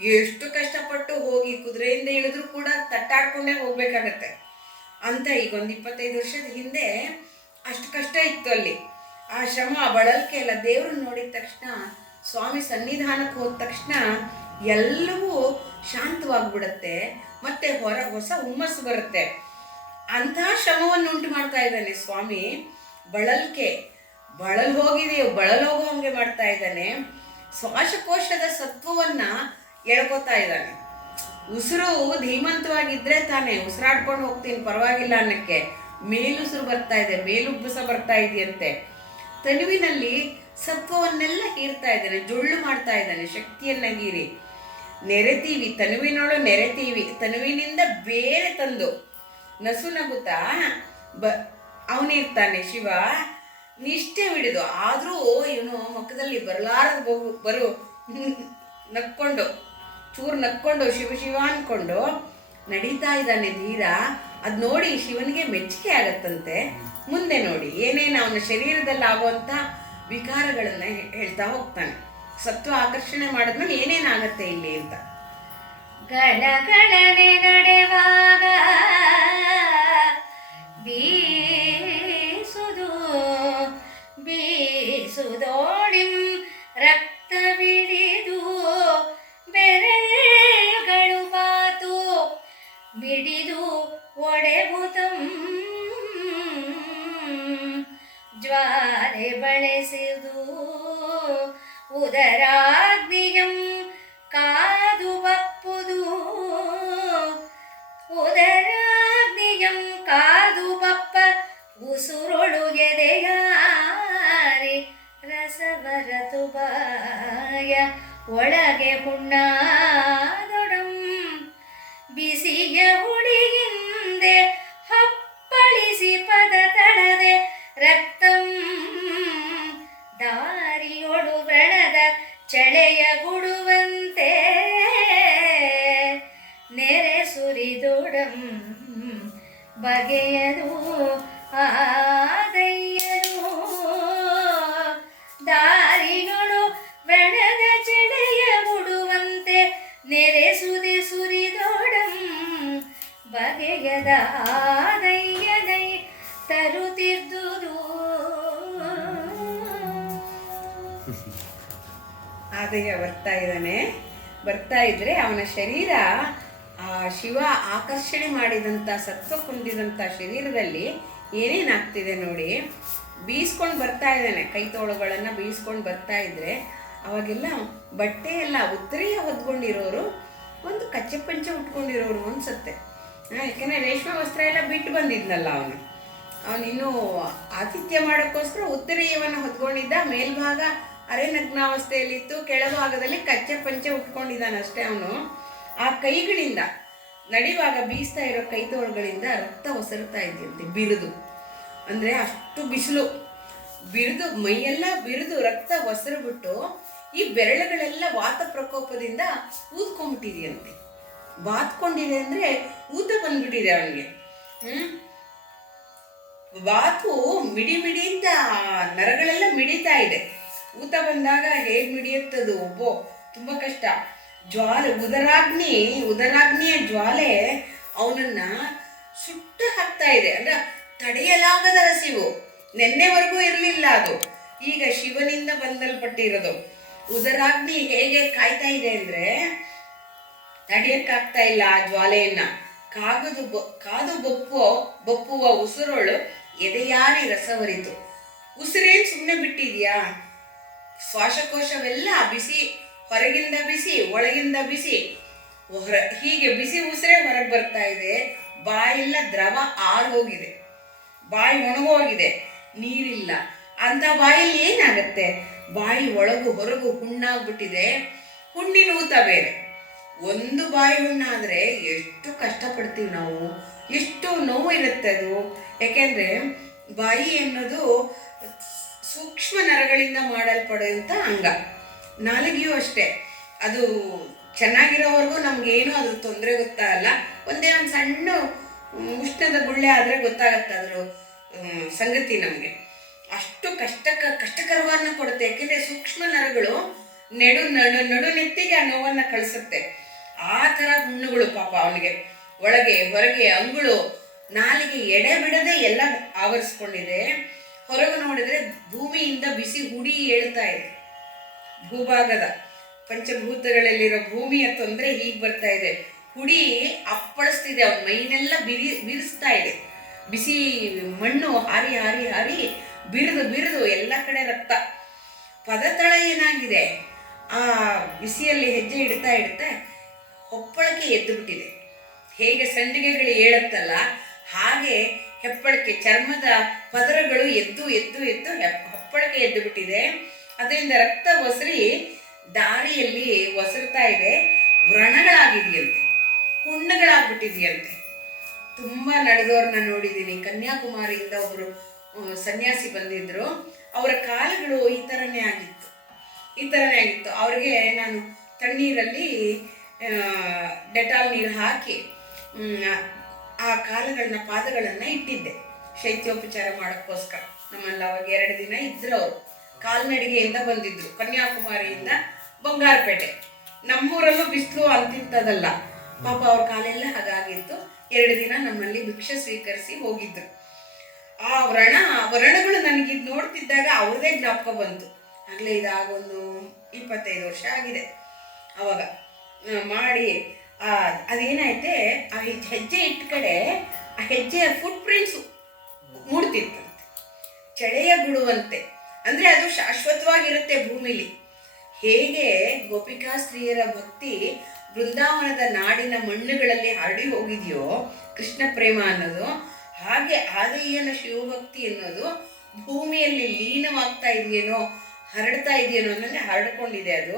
ಎಷ್ಟು ಕಷ್ಟಪಟ್ಟು ಹೋಗಿ ಕುದುರೆಯಿಂದ ಇಳಿದ್ರು ಕೂಡ ತಟ್ಟಾಡ್ಕೊಂಡೇ ಹೋಗ್ಬೇಕಾಗತ್ತೆ ಅಂತ. ಈಗ ಒಂದು 25 ವರ್ಷದ ಹಿಂದೆ ಅಷ್ಟು ಕಷ್ಟ ಇತ್ತು ಅಲ್ಲಿ. ಆ ಶ್ರಮ ಬಳಲ್ಕೆ ಎಲ್ಲ ದೇವ್ರನ್ನ ನೋಡಿದ ತಕ್ಷಣ, ಸ್ವಾಮಿ ಸನ್ನಿಧಾನಕ್ಕೆ ಹೋದ ತಕ್ಷಣ ಎಲ್ಲವೂ ಶಾಂತವಾಗ್ಬಿಡತ್ತೆ, ಮತ್ತೆ ಹೊಸ ಹುಮ್ಮಸ್ಸು ಬರುತ್ತೆ. ಅಂತಹ ಶ್ರಮವನ್ನು ಉಂಟು ಮಾಡ್ತಾ ಇದ್ದಾನೆ ಸ್ವಾಮಿ. ಬಳಲ್ ಹೋಗೋ ಮಾಡ್ತಾ ಇದ್ದಾನೆ. ಶ್ವಾಸಕೋಶದ ಸತ್ವವನ್ನ ಎಳ್ಕೊತಾ ಇದ್ದಾನೆ. ಉಸಿರು ಧೀಮಂತವಾಗಿದ್ರೆ ತಾನೇ ಉಸಿರಾಡ್ಕೊಂಡು ಹೋಗ್ತೀನಿ ಪರವಾಗಿಲ್ಲ ಅನ್ನಕ್ಕೆ, ಮೇಲುಸಿರು ಬರ್ತಾ ಇದೆ, ಮೇಲುಬ್ಬಸ ಬರ್ತಾ ಇದೆಯಂತೆ. ತನುವಿನಲ್ಲಿ ಸತ್ವವನ್ನೆಲ್ಲ ಹೀರ್ತಾ ಇದ್ದಾನೆ, ಜೊಳ್ಳು ಮಾಡ್ತಾ ಇದ್ದಾನೆ, ಶಕ್ತಿಯನ್ನ ಹೀರಿ ನೆರೆತೀವಿ, ತನುವಿನೊಳು ನೆರೆತೀವಿ, ತನುವಿನಿಂದ ಬೇರೆ ತಂದು ನಸು ನಗುತ್ತಾ ಅವನಿರ್ತಾನೆ ಶಿವ. ನಿಷ್ಠೆ ಬಿಡಿದು ಆದರೂ ಇವನು ಮುಖದಲ್ಲಿ ಬರಲಾರದ ಬರು ನಕ್ಕೊಂಡು ಚೂರು ನಕ್ಕೊಂಡು ಶಿವ ಶಿವ ಅಂದ್ಕೊಂಡು ನಡೀತಾ ಇದ್ದಾನೆ ಧೀರ. ಅದು ನೋಡಿ ಶಿವನಿಗೆ ಮೆಚ್ಚುಗೆ ಆಗತ್ತಂತೆ. ಮುಂದೆ ನೋಡಿ ಏನೇನು ಅವನ ಶರೀರದಲ್ಲಿ ಆಗುವಂಥ ವಿಕಾರಗಳನ್ನು ಹೇಳ್ತಾ ಹೋಗ್ತಾನೆ. ಸತ್ವ ಆಕರ್ಷಣೆ ಮಾಡಿದ್ಮೇಲೆ ಏನೇನಾಗತ್ತೆ ಇಲ್ಲಿ ಅಂತ. ಗಳಗಳನೆ ನಡೆವಾಗ ಬೀಸುದು ಬೀಸುದೋಳಿಂ ರಕ್ತವಿಡಿದು ಬೆರಳುಗಳು ಬಾತು ಬಿಡಿದು ಒಡೆಬುತಂ ಜ್ವಾಲೆ ಬಳಸಿದು ಉದರಾಗ್ನಿಯಂ ಕಾದು ಬಪ್ಪುದು ಉದರಾಗ್ನಿಯಂ ಕಾದು ಬಪ್ಪ ಉಸುರೊಳು ಎದೆಯಾರಿ ರಸವರತು ಬಾಯ ಒಳಗೆ ಹುಣ್ಣಾದೊಡಂ ಬಿಸಿಯ ಹುಡಿಯಿಂದೆ ಹಪ್ಪಳಿಸಿ ಪದ ತಳದೆ ರಕ್ತಂ ದಾರಿಯೊಳು ಬೆಳೆದ ಚಳೆಯ ಗುಡುವಂತೆ ನೆರೆ ಸುರಿದೊಡಂ ಬಗೆಯದು ಆದಯ್ಯನು ದಾರಿಗಳು ಬೆಳೆದ ಚಳೆಯ ಗುಡುವಂತೆ ನೆರೆ ಸುರಿದೊಡಂ ಬಗೆಯದ ಆದಯ್ಯನೈ ತರುತ್ತಿದ್ದುದು. ಆದಯ್ಯ ಬರ್ತಾ ಇದ್ರೆ ಅವನ ಶರೀರ ಆ ಶಿವ ಆಕರ್ಷಣೆ ಮಾಡಿದಂಥ ಸತ್ವ ಕುಂದಿದಂಥ ಶರೀರದಲ್ಲಿ ಏನೇನಾಗ್ತಿದೆ ನೋಡಿ. ಬೀಸ್ಕೊಂಡು ಬರ್ತಾ ಇದ್ದಾನೆ, ಕೈ ತೋಳುಗಳನ್ನು ಬೀಸ್ಕೊಂಡು ಬರ್ತಾ ಇದ್ರೆ ಅವಾಗೆಲ್ಲ ಬಟ್ಟೆ ಎಲ್ಲ ಉತ್ತರೀಯ ಹೊದ್ಕೊಂಡಿರೋರು, ಒಂದು ಕಚ್ಚೆ ಪಂಚೆ ಉಟ್ಕೊಂಡಿರೋರು ಅನ್ಸುತ್ತೆ. ಯಾಕೆಂದರೆ ರೇಷ್ಮೆ ವಸ್ತ್ರ ಎಲ್ಲ ಬಿಟ್ಟು ಬಂದಿದ್ನಲ್ಲ ಅವನಿನ್ನೂ ಆತಿಥ್ಯ ಮಾಡೋಕ್ಕೋಸ್ಕರ ಉತ್ತರೀಯವನ್ನು ಹೊತ್ಕೊಂಡಿದ್ದ. ಮೇಲ್ಭಾಗ ಅರೆ ನಗ್ನಾವಸ್ಥೆಯಲ್ಲಿತ್ತು, ಕೆಳಭಾಗದಲ್ಲಿ ಕಚ್ಚೆ ಪಂಚೆ ಉಟ್ಕೊಂಡಿದ್ದಾನೆ ಅಷ್ಟೇ ಅವನು. ಆ ಕೈಗಳಿಂದ ನಡೆಯುವಾಗ ಬೀಸ್ತಾ ಇರೋ ಕೈ ತೋಳುಗಳಿಂದ ರಕ್ತ ಒಸರುತ್ತಾ ಇದೆಯಂತೆ, ಬಿರಿದು. ಅಂದರೆ ಅಷ್ಟು ಬಿಸಿಲು, ಬಿರಿದು ಮೈಯೆಲ್ಲ ಬಿರಿದು ರಕ್ತ ಒಸರು ಬಿಟ್ಟು ಈ ಬೆರಳುಗಳೆಲ್ಲ ವಾತ ಪ್ರಕೋಪದಿಂದ ಊದ್ಕೊಂಡ್ಬಿಟ್ಟಿದೆಯಂತೆ. ಬಾತ್ಕೊಂಡಿದೆ ಅಂದರೆ ಊತ ಬಂದ್ಬಿಟ್ಟಿದೆ ಅವನಿಗೆ. ವಾತು ಮಿಡಿ ಮಿಡಿ ಅಂತ ನರಗಳೆಲ್ಲ ಮಿಡಿತಾ ಇದೆ. ಊತ ಬಂದಾಗ ಹೇಗೆ ಮಿಡಿಯುತ್ತದು ಒಬ್ಬೋ, ತುಂಬ ಕಷ್ಟ. ಜ್ವಾಲೆ ಉದರಾಗ್ನಿಯ ಜ್ವಾಲೆ ಅವನನ್ನ ಸುಟ್ಟು ಹಾಕ್ತಾ ಇದೆ. ಅಂದ್ರೆ ತಡೆಯಲಾಗದ ಹಸಿವು, ನೆನ್ನೆವರೆಗೂ ಇರಲಿಲ್ಲ ಅದು, ಈಗ ಶಿವನಿಂದ ಬಂದಲ್ಪಟ್ಟಿರೋದು. ಉದರಾಗ್ನಿ ಹೇಗೆ ಕಾಯ್ತಾ ಇದೆ ಅಂದ್ರೆ ತಡೆಯಕ್ಕಾಗ್ತಾ ಇಲ್ಲ ಆ ಜ್ವಾಲೆಯನ್ನ. ಕಾದು ಬಪ್ಪುವ ಉಸಿರೊಳು ಎದೆಯಾರಿ ರಸವರಿತು. ಉಸಿರೇನು ಸುಮ್ಮನೆ ಬಿಟ್ಟಿದ್ಯಾ? ಶ್ವಾಸಕೋಶವೆಲ್ಲ ಬಿಸಿ, ಹೊರಗಿಂದ ಬಿಸಿ ಒಳಗಿಂದ ಬಿಸಿ, ಹೀಗೆ ಬಿಸಿ ಉಸಿರೇ ಹೊರಗೆ ಬರ್ತಾ ಇದೆ. ಬಾಯೆಲ್ಲ ದ್ರವ ಆರೋಗಿದೆ, ಬಾಯಿ ಒಣಗೋಗಿದೆ, ನೀರಿಲ್ಲ. ಅಂತ ಬಾಯಲ್ಲಿ ಏನಾಗತ್ತೆ? ಬಾಯಿ ಒಳಗು ಹೊರಗು ಹುಣ್ಣಾಗ್ಬಿಟ್ಟಿದೆ. ಹುಣ್ಣಿನ ಊತ ಬೇರೆ. ಒಂದು ಬಾಯಿ ಹುಣ್ಣಾದರೆ ಎಷ್ಟು ಕಷ್ಟಪಡ್ತೀವಿ ನಾವು, ಎಷ್ಟು ನೋವು ಇರುತ್ತೆ ಅದು. ಯಾಕೆಂದರೆ ಬಾಯಿ ಅನ್ನೋದು ಸೂಕ್ಷ್ಮ ನರಗಳಿಂದ ಮಾಡಲ್ಪಡುವಂಥ ಅಂಗ. ನಾಲಿಗೆಯೂ ಅಷ್ಟೇ, ಅದು ಚೆನ್ನಾಗಿರೋವರೆಗೂ ನಮಗೇನು ಅದ್ರ ತೊಂದರೆ ಗೊತ್ತಾಗಲ್ಲ. ಒಂದೇ ಒಂದು ಸಣ್ಣ ಉಷ್ಣದ ಗುಳ್ಳೆ ಆದರೆ ಗೊತ್ತಾಗತ್ತೆ ಅದ್ರ ಸಂಗತಿ ನಮಗೆ. ಅಷ್ಟು ಕಷ್ಟಕರವನ್ನು ಕೊಡುತ್ತೆ. ಯಾಕೆಂದರೆ ಸೂಕ್ಷ್ಮ ನರಗಳು ನಡು ನೆತ್ತಿಗೆ ಆ ನೋವನ್ನು ಕಳಿಸುತ್ತೆ. ಆ ಥರ ಹುಣ್ಣುಗಳು ಪಾಪ ಅವನಿಗೆ. ಒಳಗೆ ಹೊರಗೆ ಅಂಗುಳು, ನಾಲಿಗೆ ಎಡೆ ಬಿಡದೆ ಎಲ್ಲ ಆವರಿಸ್ಕೊಂಡಿದೆ. ಹೊರಗೆ ನೋಡಿದ್ರೆ ಭೂಮಿಯಿಂದ ಬಿಸಿ ಹುಡಿ ಏಳ್ತಾ ಇದೆ. ಭೂಭಾಗದ ಪಂಚಭೂತಗಳಲ್ಲಿರೋ ಭೂಮಿಯ ತೊಂದರೆ ಹೀಗೆ ಬರ್ತಾ ಇದೆ. ಹುಡಿ ಅಪ್ಪಳಿಸ್ತಿದೆ, ಅವನ ಮೈನೆಲ್ಲ ಬಿರಿಸ್ತಾ ಇದೆ. ಬಿಸಿ ಮಣ್ಣು ಹಾರಿ ಹಾರಿ ಹಾರಿ ಬಿರಿದು ಎಲ್ಲ ಕಡೆ ರಕ್ತ. ಪದತಳ ಏನಾಗಿದೆ, ಆ ಬಿಸಿಯಲ್ಲಿ ಹೆಜ್ಜೆ ಇಡ್ತಾ ಹೊಪ್ಪಳಕ್ಕೆ ಎದ್ದು ಬಿಟ್ಟಿದೆ. ಹೇಗೆ ಸಂಡಿಗೆಗಳು ಏಳುತ್ತಲ್ಲ ಹಾಗೆ ಹೆಪ್ಪಳಕ್ಕೆ ಚರ್ಮದ ಪದರಗಳು ಎದ್ದು ಹೊಪ್ಪಳಕ್ಕೆ ಎದ್ದು ಬಿಟ್ಟಿದೆ. ಅದರಿಂದ ರಕ್ತ ಒಸರಿ ದಾರಿಯಲ್ಲಿ ಒಸರ್ತಾ ಇದೆ. ವ್ರಣಗಳಾಗಿದೆಯಂತೆ, ಹುಣ್ಣುಗಳಾಗ್ಬಿಟ್ಟಿದೆಯಂತೆ. ತುಂಬ ನಡೆದವ್ರನ್ನ ನೋಡಿದ್ದೀನಿ. ಕನ್ಯಾಕುಮಾರಿಯಿಂದ ಒಬ್ಬರು ಸನ್ಯಾಸಿ ಬಂದಿದ್ದರು. ಅವರ ಕಾಲುಗಳು ಈ ಥರನೇ ಆಗಿತ್ತು. ಅವ್ರಿಗೆ ನಾನು ತಣ್ಣೀರಲ್ಲಿ ಡೆಟಾಲ್ ನೀರು ಹಾಕಿ ಆ ಕಾಲುಗಳನ್ನ ಪಾದಗಳನ್ನು ಇಟ್ಟಿದ್ದೆ ಶೈತ್ಯೋಪಚಾರ ಮಾಡೋಕ್ಕೋಸ್ಕರ. ನಮ್ಮಲ್ಲಿ ಅವಾಗ 2 ದಿನ ಇದ್ರು. ಅವರು ಕಾಲ್ನಡಿಗೆಯಿಂದ ಬಂದಿದ್ರು, ಕನ್ಯಾಕುಮಾರಿಯಿಂದ ಬಂಗಾರಪೇಟೆ. ನಮ್ಮೂರಲ್ಲೂ ಬಿಸಿಲು ಅಂತಿಂತದಲ್ಲ, ಪಾಪ ಅವ್ರ ಕಾಲೆಲ್ಲ ಹಾಗಾಗಿತ್ತು. 2 ದಿನ ನಮ್ಮಲ್ಲಿ ಭಿಕ್ಷೆ ಸ್ವೀಕರಿಸಿ ಹೋಗಿದ್ರು. ಆ ವರ್ಣಗಳು ನನಗೆ ನೋಡ್ತಿದ್ದಾಗ ಅವ್ರದೇ ಜ್ಞಾಪಕ ಬಂತು. ಆಗಲೇ ಇದಾಗೊಂದು 25 ವರ್ಷ ಆಗಿದೆ. ಅವಾಗ ಮಾಡಿ ಅದೇನೈತೆ, ಆ ಹೆಜ್ಜೆ ಇಟ್ಟ ಕಡೆ ಆ ಹೆಜ್ಜೆಯ ಫುಟ್ ಪ್ರಿಂಟ್ಸು ಮೂಡ್ತಿತ್ತಂತೆ, ಚಳೆಯ ಬಿಡುವಂತೆ. ಅಂದರೆ ಅದು ಶಾಶ್ವತವಾಗಿರುತ್ತೆ ಭೂಮಿಲಿ. ಹೇಗೆ ಗೋಪಿಕಾ ಸ್ತ್ರೀಯರ ಭಕ್ತಿ ಬೃಂದಾವನದ ನಾಡಿನ ಮಣ್ಣುಗಳಲ್ಲಿ ಹರಡಿ ಹೋಗಿದೆಯೋ ಕೃಷ್ಣ ಪ್ರೇಮ ಅನ್ನೋದು, ಹಾಗೆ ಆದಯ್ಯನ ಶಿವಭಕ್ತಿ ಅನ್ನೋದು ಭೂಮಿಯಲ್ಲಿ ಲೀನವಾಗ್ತಾ ಇದೆಯೇನೋ, ಹರಡ್ತಾ ಇದೆಯೇನೋ ಅನ್ನೋದೇ ಹರಡ್ಕೊಂಡಿದೆ. ಅದು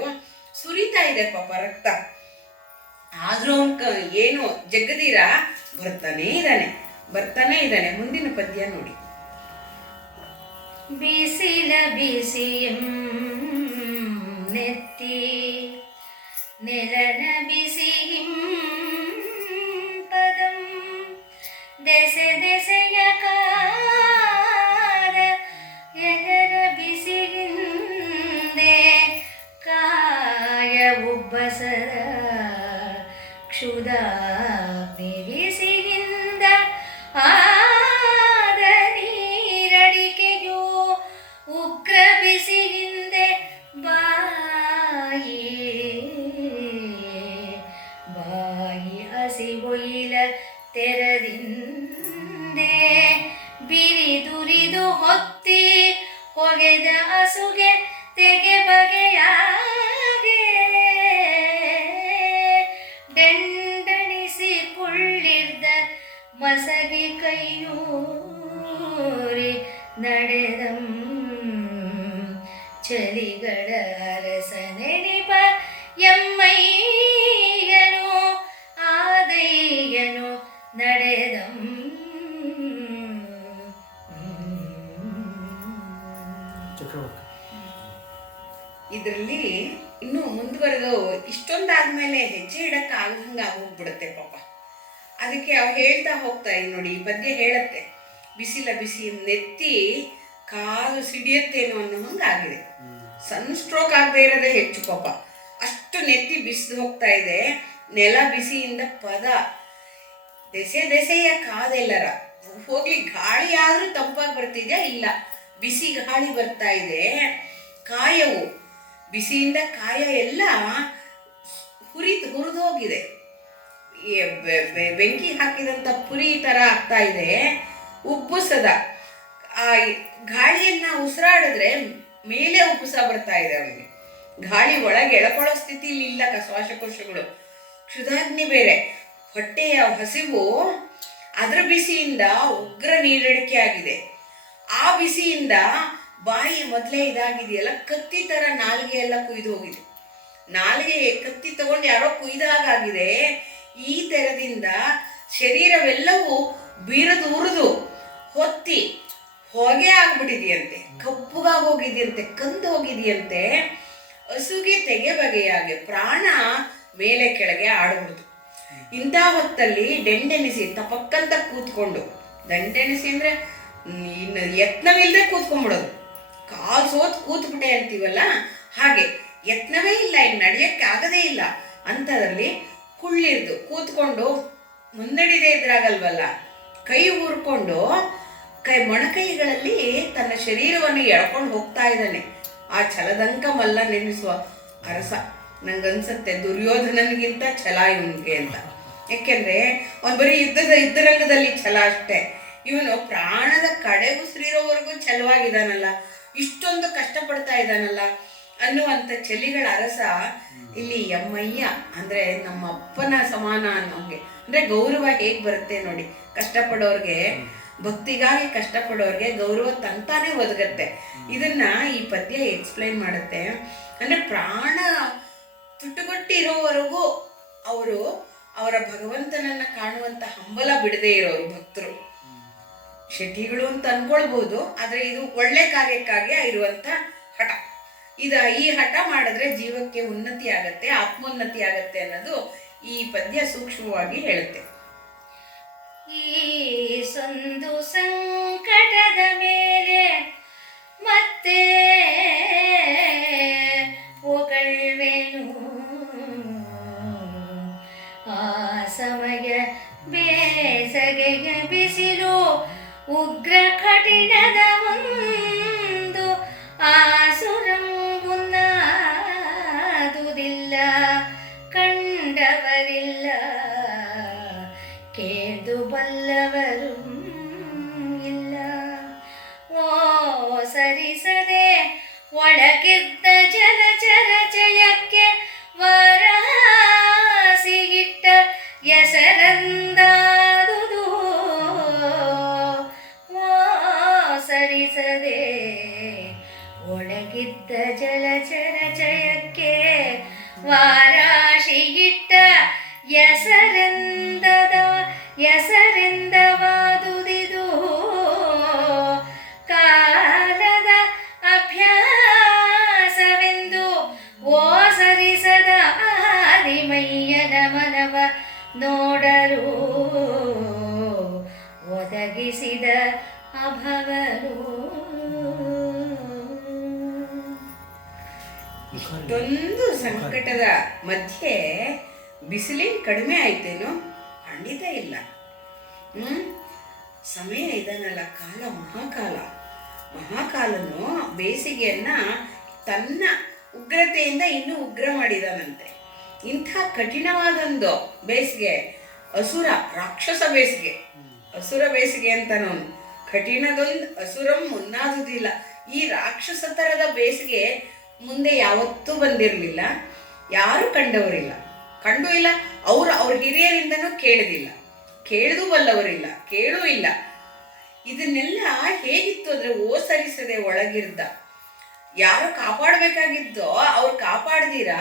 ಸುರಿತಾ ಇದೆ ಪಾಪ ರಕ್ತ. ಆದ್ರೂ ಏನು ಜಗದೀರ ಬರ್ತಾನೇ ಇದ್ದಾನೆ. ಮುಂದಿನ ಪದ್ಯ ನೋಡಿ. ಬಿಸಿಲ ಬಿಸಿಯಂ ನೆತ್ತಿ ನೆಲನ ಬಿಸಿಯಿಂ ಪದಂ ದೆಸೆ ದೆಸೆಯ ಕಾದ ಎದರ ಬಿಸಿಯಿಂದೆ ಕಾಯ ಉಬ್ಬಸದ ಕ್ಷುಧಾ ಬಿಸಿಯಿಂದ ಆದ ನೀರಡಿಕೆಯೋ ಉಗ್ರ ಬಿಸಿಯಿಂದೆ ಬಾಯಿ ಹಸಿವೊಯ್ಲ ತೆರದಿಂದೆ ಬಿರಿದುರಿದು ಹೊತ್ತಿ ಹೊಗೆದ ಹಸುಗೆ ತೆಗೆ ಬಗೆಯಾಗೆ ಡೆಂಡಣಿಸಿ ಕುಳ್ಳಿರ್ದ ಮಸಗಿ ಕೈಯೂರಿ ನಡೆದಂ ಚಲಿಗಳ ಅರಸ ನೆನಿಪ ಎಮ್ಮಯ್ಯನು ಆದಯ್ಯನು ನಡೆದಂ. ಇದರಲ್ಲಿ ಇನ್ನೂ ಮುಂದುವರೆದು ಇಷ್ಟೊಂದಾದ್ಮೇಲೆ ಹೆಜ್ಜೆ ಇಡಕ್ಕೆ ಆಗದಂಗೆ ಆಗೋಗ್ಬಿಡುತ್ತೆ ಪಾಪ. ಅದಕ್ಕೆ ಅವು ಹೇಳ್ತಾ ಹೋಗ್ತಾ ನೋಡಿ, ಈ ಪದ್ಯ ಹೇಳತ್ತೆ, ಬಿಸಿಲ ಬಿಸಿ ನೆತ್ತಿ ಕಾಲು ಸಿಡಿಯತ್ತೇನೋ ಅನ್ನೋ ಹಂಗಾಗಿದೆ. ಸನ್ ಸ್ಟ್ರೋಕ್ ಆಗದೆ ಇರೋದೇ ಹೆಚ್ಚು ಪಾಪ. ಅಷ್ಟು ನೆತ್ತಿ ಬಿಸಿದು ಹೋಗ್ತಾ ಇದೆ. ನೆಲ ಬಿಸಿಯಿಂದ ಪದ ದೆಸೆ ದೆಸೆಯ ಕಾದೆಲ್ಲರ ಹೋಗ್ಲಿ. ಗಾಳಿ ಆದ್ರೂ ತಂಪಾಗಿ ಬರ್ತಿದ್ಯಾ? ಇಲ್ಲ, ಬಿಸಿ ಗಾಳಿ ಬರ್ತಾ ಇದೆ. ಕಾಯವು ಬಿಸಿಯಿಂದ ಕಾಯ ಎಲ್ಲ ಹುರಿದೋಗಿದೆ. ಬೆಂಕಿ ಹಾಕಿದಂಥ ಪುರಿ ಥರ ಆಗ್ತಾ ಇದೆ. ಉಬ್ಬುಸದ ಆ ಗಾಳಿಯನ್ನ ಉಸಿರಾಡಿದ್ರೆ ಮೇಲೆ ಉಬ್ಬುಸ ಬರ್ತಾ ಇದೆ ಅವನಿಗೆ. ಗಾಳಿ ಒಳಗೆ ಎಳಕೊಳ್ಳೋ ಸ್ಥಿತಿಲಿ ಇಲ್ಲ ಶ್ವಾಸಕೋಶಗಳು. ಕ್ಷುಧಾಗ್ನಿ ಬೇರೆ, ಹೊಟ್ಟೆಯ ಹಸಿವು ಅದರ ಬಿಸಿಯಿಂದ ಉಗ್ರ ನೀರಡಿಕೆ ಆಗಿದೆ. ಆ ಬಿಸಿಯಿಂದ ಬಾಯಿ ಮೊದಲೇ ಇದಾಗಿದೆಯಲ್ಲ, ಕತ್ತಿ ಥರ ನಾಲಿಗೆ ಎಲ್ಲ ಕುಯ್ದು ಹೋಗಿದೆ. ನಾಲಿಗೆ ಕತ್ತಿ ತಗೊಂಡು ಯಾರೋ ಕುಯ್ದಾಗಿದೆ. ಈ ತೆರದಿಂದ ಶರೀರವೆಲ್ಲವೂ ಬೀರದು ಉರಿದು ಹೊತ್ತಿ ಹೊಗೆ ಆಗ್ಬಿಟ್ಟಿದೆಯಂತೆ, ಕಪ್ಪುಗಾಗಿ ಹೋಗಿದೆಯಂತೆ, ಕಂದು ಹೋಗಿದೆಯಂತೆ. ಹಸುಗೆ ತೆಗೆ ಬಗೆಯಾಗೆ ಪ್ರಾಣ ಮೇಲೆ ಕೆಳಗೆ ಆಡಬಹುದು. ಇಂಥ ಹೊತ್ತಲ್ಲಿ ಡೆಂಡೆಣಿಸಿ ತಪಕ್ಕಂತ ಕೂತ್ಕೊಂಡು, ದಂಡೆಣಿಸಿ ಅಂದ್ರೆ ಇನ್ನು ಯತ್ನವಿಲ್ಲದೆ ಕೂತ್ಕೊಂಡ್ಬಿಡೋದು. ಕಾಲು ಸೋತ್ ಕೂತ್ಬಿಟ್ಟೆ ಅಂತೀವಲ್ಲ ಹಾಗೆ, ಯತ್ನವೇ ಇಲ್ಲ, ಇನ್ನು ನಡೆಯಕ್ಕೆ ಆಗದೇ ಇಲ್ಲ ಅಂಥದ್ರಲ್ಲಿ ಕುಳ್ಳಿರ್ದು ಕೂತ್ಕೊಂಡು ಮುನ್ನಡಿದೇ ಇದ್ರಾಗಲ್ವಲ್ಲ, ಕೈ ಊರ್ಕೊಂಡು ಮೊಣಕೈಗಳಲ್ಲಿ ತನ್ನ ಶರೀರವನ್ನು ಎಳ್ಕೊಂಡು ಹೋಗ್ತಾ ಇದ್ದಾನೆ ಆ ಛಲದಂಕ ಮಲ್ಲ ನೆನೆಸುವ ಅರಸ. ನಂಗನ್ಸುತ್ತೆ ದುರ್ಯೋಧನನಿಗಿಂತ ಛಲ ಇವನಿಗೆ ಅಂತ. ಯಾಕೆಂದ್ರೆ ಅವನು ಬರೀ ಯುದ್ಧರಂಗದಲ್ಲಿ ಛಲ ಅಷ್ಟೇ. ಇವನು ಪ್ರಾಣದ ಕಡೆ ಉಸಿರಿರೋವರೆಗೂ ಛಲವಾಗಿದ್ದಾನಲ್ಲ, ಇಷ್ಟೊಂದು ಕಷ್ಟಪಡ್ತಾ ಇದ್ದಾನಲ್ಲ ಅನ್ನುವಂಥ ಚಲಿಗಳ ಅರಸ ಇಲ್ಲಿ ಎಮ್ಮಯ್ಯ ಅಂದ್ರೆ ನಮ್ಮ ಅಪ್ಪನ ಸಮಾನ ಅನ್ನೋಂಗೆ. ಅಂದ್ರೆ ಗೌರವ ಹೇಗೆ ಬರುತ್ತೆ ನೋಡಿ, ಕಷ್ಟಪಡೋರ್ಗೆ, ಭಕ್ತಿಗಾಗಿ ಕಷ್ಟಪಡೋರ್ಗೆ ಗೌರವ ತಂತಾನೆ ಒದಗತ್ತೆ. ಇದನ್ನ ಈ ಪದ್ಯ ಎಕ್ಸ್ಪ್ಲೈನ್ ಮಾಡುತ್ತೆ. ಅಂದ್ರೆ ಪ್ರಾಣ ತುಟ್ಟುಗೊಟ್ಟಿ ಇರೋವರೆಗೂ ಅವರು ಅವರ ಭಗವಂತನನ್ನ ಕಾಣುವಂತ ಹಂಬಲ ಬಿಡದೇ ಇರೋರು ಭಕ್ತರು. ಶೆಟ್ಟಿಗಳು ಅಂತ ಅನ್ಕೊಳ್ಬಹುದು, ಆದ್ರೆ ಇದು ಒಳ್ಳೆ ಕಾರ್ಯಕ್ಕಾಗಿ ಇರುವಂತ ಹಠ. ಈ ಹಠ ಮಾಡಿದ್ರೆ ಜೀವಕ್ಕೆ ಉನ್ನತಿ ಆಗತ್ತೆ, ಆತ್ಮೋನ್ನತಿ ಆಗತ್ತೆ ಅನ್ನೋದು ಈ ಪದ್ಯ ಸೂಕ್ಷ್ಮವಾಗಿ ಹೇಳುತ್ತೆ. ಈ ಸಂದು ಸಂಕಟದ ಮೇಲೆ ಮತ್ತೆ ಹೊಗಳ್ವೆನು, ಆ ಸಮಯ ಬೇಸಗೆಯ ಬಿಸಿಲು ಉಗ್ರ ಕಠಿಣದ ಒಂದು ಆಸುರಂಬುನ್ನಾದುದಿಲ್ಲ, ಕಂಡವರಿಲ್ಲ ಕೇಳ್ದು ಬಲ್ಲವರು ಇಲ್ಲ. ಓ ಸರಿಸದೆ ಒಳಗಿದ್ದ ಜಲಚರ ಜಯಕ್ಕೆ ವರಾಸಿಗಿಟ್ಟ ಹೆಸರಂದಾದುದು. ಓ ಸರಿಸದೆ ಒಳಗಿದ್ದ ಜಲಚರ ಜಯಕ್ಕೆ ವಾರಾಶಿಗಿಟ್ಟ ಹೆಸರೆಂದವಾದುದಿದು. ಕಾಲದ ಅಭ್ಯಾಸವೆಂದು ಓ ಸರಿಸದ ಆದಿಮಯ್ಯನ ಮನವ ನೋಡಲು ಒದಗಿಸಿದ ಅಭವರು. ಇಷ್ಟೊಂದು ಸಂಕಟದ ಮಧ್ಯೆ ಬಿಸಿಲೇನು ಕಡಿಮೆ ಆಯ್ತೇನೋ? ಖಂಡಿತ ಇಲ್ಲ. ಸಮಯ ಇದನ್ನಲ್ಲ, ಕಾಲ ಮಹಾಕಾಲನು ಬೇಸಿಗೆಯನ್ನ ತನ್ನ ಉಗ್ರತೆಯಿಂದ ಇನ್ನೂ ಉಗ್ರ ಮಾಡಿದಾನಂತೆ. ಇಂಥ ಕಠಿಣವಾದೊಂದು ಬೇಸಿಗೆ, ರಾಕ್ಷಸ ಬೇಸಿಗೆ, ಅಸುರ ಬೇಸಿಗೆ ಅಂತ ನಾನು, ಕಠಿಣದೊಂದು ಅಸುರಂ ಮುನ್ನಾದುದಿಲ್ಲ. ಈ ರಾಕ್ಷಸ ತರದ ಬೇಸಿಗೆ ಮುಂದೆ ಯಾವತ್ತೂ ಬಂದಿರಲಿಲ್ಲ, ಯಾರು ಕಂಡವರಿಲ್ಲ, ಕಂಡೂ ಇಲ್ಲ. ಅವ್ರ ಹಿರಿಯರಿಂದನೂ ಕೇಳದಿಲ್ಲ, ಕೇಳದು ಬಲ್ಲವರಿಲ್ಲ, ಕೇಳೂ ಇಲ್ಲ. ಇದನ್ನೆಲ್ಲ ಹೇಗಿತ್ತು ಅಂದ್ರೆ, ಸರಿಸದೆ ಒಳಗಿರ್ದ ಯಾರು ಕಾಪಾಡಬೇಕಾಗಿದ್ದೋ ಅವ್ರು ಕಾಪಾಡ್ದಿರ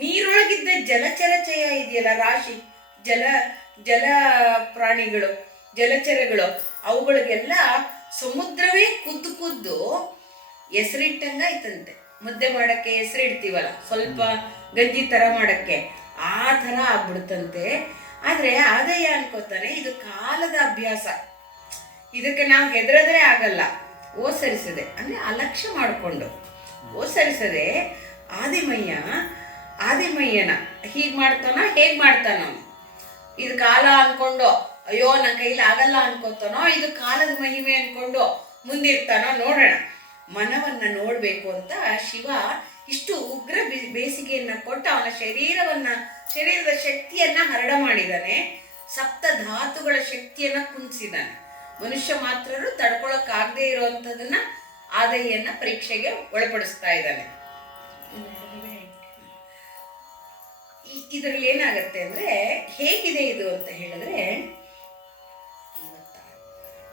ನೀರೊಳಗಿದ್ದ ಜಲಚರಚಯ ಇದೆಯಲ್ಲ, ರಾಶಿ ಜಲ ಪ್ರಾಣಿಗಳು, ಜಲಚರಗಳು, ಅವುಗಳಿಗೆಲ್ಲ ಸಮುದ್ರವೇ ಖುದ್ದು ಹೆಸರಿಟ್ಟಂಗಾಯ್ತಂತೆ. ಮುದ್ದೆ ಮಾಡಕ್ಕೆ ಹೆಸರಿಡ್ತೀವಲ್ಲ, ಸ್ವಲ್ಪ ಗಂಜಿ ತರ ಮಾಡಕ್ಕೆ, ಆ ಥರ ಆಗ್ಬಿಡುತ್ತಂತೆ. ಆದರೆ ಆದಯ್ಯ ಅನ್ಕೋತಾನೆ, ಇದು ಕಾಲದ ಅಭ್ಯಾಸ, ಇದಕ್ಕೆ ನಾವು ಹೆದರದ್ರೆ ಆಗಲ್ಲ. ಸರಿಸದೆ ಅಂದರೆ ಅಲಕ್ಷ್ಯ ಮಾಡಿಕೊಂಡು ಸರಿಸದೆ ಆದಿಮಯ್ಯನ ಹೀಗೆ ಮಾಡ್ತಾನೋ ಹೇಗೆ ಮಾಡ್ತಾನೋ, ಇದು ಕಾಲ ಅನ್ಕೊಂಡು ಅಯ್ಯೋ ನನ್ನ ಕೈಲಿ ಆಗಲ್ಲ ಅನ್ಕೋತಾನೋ, ಇದು ಕಾಲದ ಮಹಿಮೆ ಅನ್ಕೊಂಡು ಮುಂದಿರ್ತಾನೋ ನೋಡೋಣ. ಮನವನ್ನ ನೋಡಬೇಕು ಅಂತ ಶಿವ ಇಷ್ಟು ಉಗ್ರ ಬೇಸಿಗೆಯನ್ನ ಕೊಟ್ಟು ಅವನ ಶರೀರದ ಶಕ್ತಿಯನ್ನ ಹರಡ ಮಾಡಿದಾನೆ. ಸಪ್ತ ಧಾತುಗಳ ಶಕ್ತಿಯನ್ನ ಕುಂದಿಸಿದಾನೆ. ಮನುಷ್ಯ ಮಾತ್ರರು ತಡ್ಕೊಳಕ್ಕಾಗದೇ ಇರುವಂಥದನ್ನ ಆದಯ್ಯನ ಪರೀಕ್ಷೆಗೆ ಒಳಪಡಿಸ್ತಾ ಇದ್ದಾನೆ. ಇದರಲ್ಲಿ ಏನಾಗತ್ತೆ ಅಂದ್ರೆ, ಹೇಗಿದೆ ಇದು ಅಂತ ಹೇಳಿದ್ರೆ,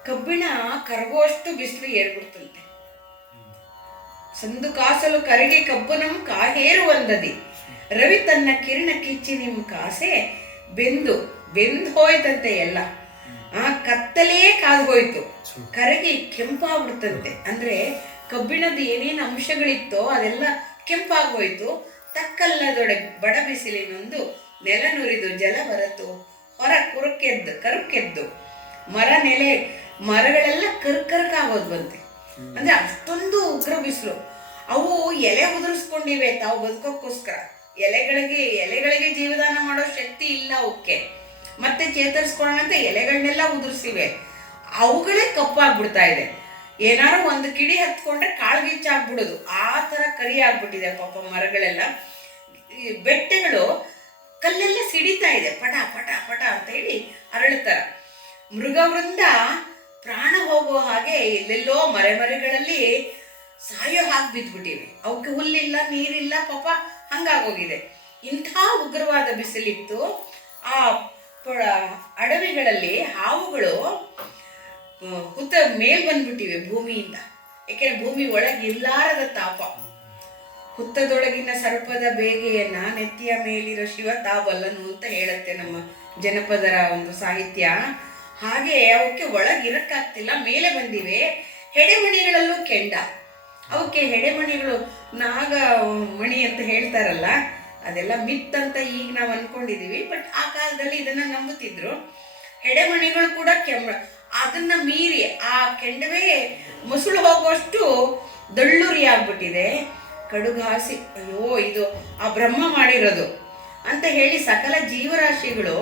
ಕಬ್ಬಿಣ ಕರಗುವಷ್ಟು ಬಿಸಿಲು ಏರ್ಬಿಡ್ತಂತೆ. ಸಂದು ಕಾಸಲು ಕರಗಿ ಕಬ್ಬನಂ ಕಾಹೇರು ಒಂದದಿ, ರವಿ ತನ್ನ ಕಿರಣ ಕಿಚ್ಚಿ ನಿಮ್ ಕಾಸೆ ಬೆಂದು ಹೋಯ್ತಂತೆ. ಎಲ್ಲ ಕತ್ತಲೇ ಕಾದು ಹೋಯ್ತು, ಕರಗಿ ಕೆಂಪಾಗ್ಬಿಡ್ತಂತೆ. ಅಂದ್ರೆ ಕಬ್ಬಿಣದ ಏನೇನು ಅಂಶಗಳಿತ್ತೋ ಅದೆಲ್ಲ ಕೆಂಪಾಗೋಯ್ತು. ತಕ್ಕಲ್ಲದೊಡೆ ಬಡ ಬಿಸಿಲಿನೊಂದು ನೆಲ ನುರಿದು ಜಲ ಬರತು ಹೊರ ಕರುಕೆದ್ದು ಮರಗಳೆಲ್ಲ ಕರ್ಕಾಗೋದು ಬಂತೆ. ಅಂದ್ರೆ ಅಷ್ಟೊಂದು ಉಗ್ರ ಬಿಸಿಲು. ಅವು ಎಲೆ ಉದುರಿಸ್ಕೊಂಡಿವೆ ತಾವು ಬದುಕೋಕ್ಕೋಸ್ಕರ. ಎಲೆಗಳಿಗೆ ಜೀವದಾನ ಮಾಡೋ ಶಕ್ತಿ ಇಲ್ಲ ಅವಕ್ಕೆ. ಮತ್ತೆ ಚೇತರಿಸ್ಕೊಳ್ಳೋಣಂತ ಎಲೆಗಳನ್ನೆಲ್ಲ ಉದುರಿಸಿವೆ, ಅವುಗಳೇ ಕಪ್ಪಾಗ್ಬಿಡ್ತಾ ಇದೆ. ಏನಾರು ಒಂದು ಕಿಡಿ ಹತ್ಕೊಂಡ್ರೆ ಕಾಳ್ಗಿಚ್ಚಾಗ್ಬಿಡೋದು, ಆ ಥರ ಕರಿ ಆಗ್ಬಿಟ್ಟಿದೆ ಪಾಪ ಮರಗಳೆಲ್ಲ. ಬೆಟ್ಟಗಳು ಕಲ್ಲೆಲ್ಲ ಸಿಡಿತಾ ಇದೆ, ಪಟ ಪಟ ಪಟ ಅಂತ ಹೇಳಿ ಅರಳುತ್ತರ. ಮೃಗವೃಂದ ಪ್ರಾಣ ಹೋಗೋ ಹಾಗೆ ಎಲ್ಲೆಲ್ಲೋ ಮರೆಗಳಲ್ಲಿ ಸಾಯೋ ಹಾಗೆ ಬಿದ್ದುಬಿಟ್ಟಿವೆ. ಅವಕ್ಕೆ ಹುಲ್ಲಿಲ್ಲ, ನೀರಿಲ್ಲ, ಪಾಪ ಹಂಗಾಗೋಗಿದೆ. ಇಂಥ ಉಗ್ರವಾದ ಬಿಸಿಲಿತ್ತು. ಆ ಅಡವಿಗಳಲ್ಲಿ ಹಾವುಗಳು ಮೇಲ್ ಬಂದ್ಬಿಟ್ಟಿವೆ ಭೂಮಿಯಿಂದ. ಯಾಕೆಂದ್ರೆ ಭೂಮಿ ಒಳಗೆ ಇರ್ಲಾರದ ತಾಪ. ಹುತ್ತದೊಳಗಿನ ಸರ್ಪದ ಬೇಗೆಯನ್ನ ನೆತ್ತಿಯ ಮೇಲಿರೋ ಶಿವ ತಾಬಲ್ಲನು ಅಂತ ಹೇಳುತ್ತೆ ನಮ್ಮ ಜನಪದರ ಒಂದು ಸಾಹಿತ್ಯ. ಹಾಗೆ ಅವಕ್ಕೆ ಒಳಗಿರಕ್ಕಾಗ್ತಿಲ್ಲ, ಮೇಲೆ ಬಂದಿವೆ. ಹೆಡೆಮಣಿಗಳಲ್ಲೂ ಕೆಂಡ. ಅವಕ್ಕೆ ಹೆಡೆಮಣಿಗಳು ನಾಗ ಮಣಿ ಅಂತ ಹೇಳ್ತಾರಲ್ಲ, ಅದೆಲ್ಲ ಮಿತ್ ಅಂತ ಈಗ ನಾವು ಅನ್ಕೊಂಡಿದೀವಿ. ಬಟ್ ಆ ಕಾಲದಲ್ಲಿ ಇದನ್ನ ನಂಬುತ್ತಿದ್ರು. ಹೆಡೆಮಣಿಗಳು ಕೂಡ ಅದನ್ನ ಮೀರಿ ಆ ಕೆಂಡವೇ ಮುಸುಳು ಹೋಗುವಷ್ಟು ದಳ್ಳುರಿ ಆಗ್ಬಿಟ್ಟಿದೆ. ಕಡುಗಾಸಿ, ಅಯ್ಯೋ ಇದು ಆ ಬ್ರಹ್ಮ ಮಾಡಿರೋದು ಅಂತ ಹೇಳಿ ಸಕಲ ಜೀವರಾಶಿಗಳು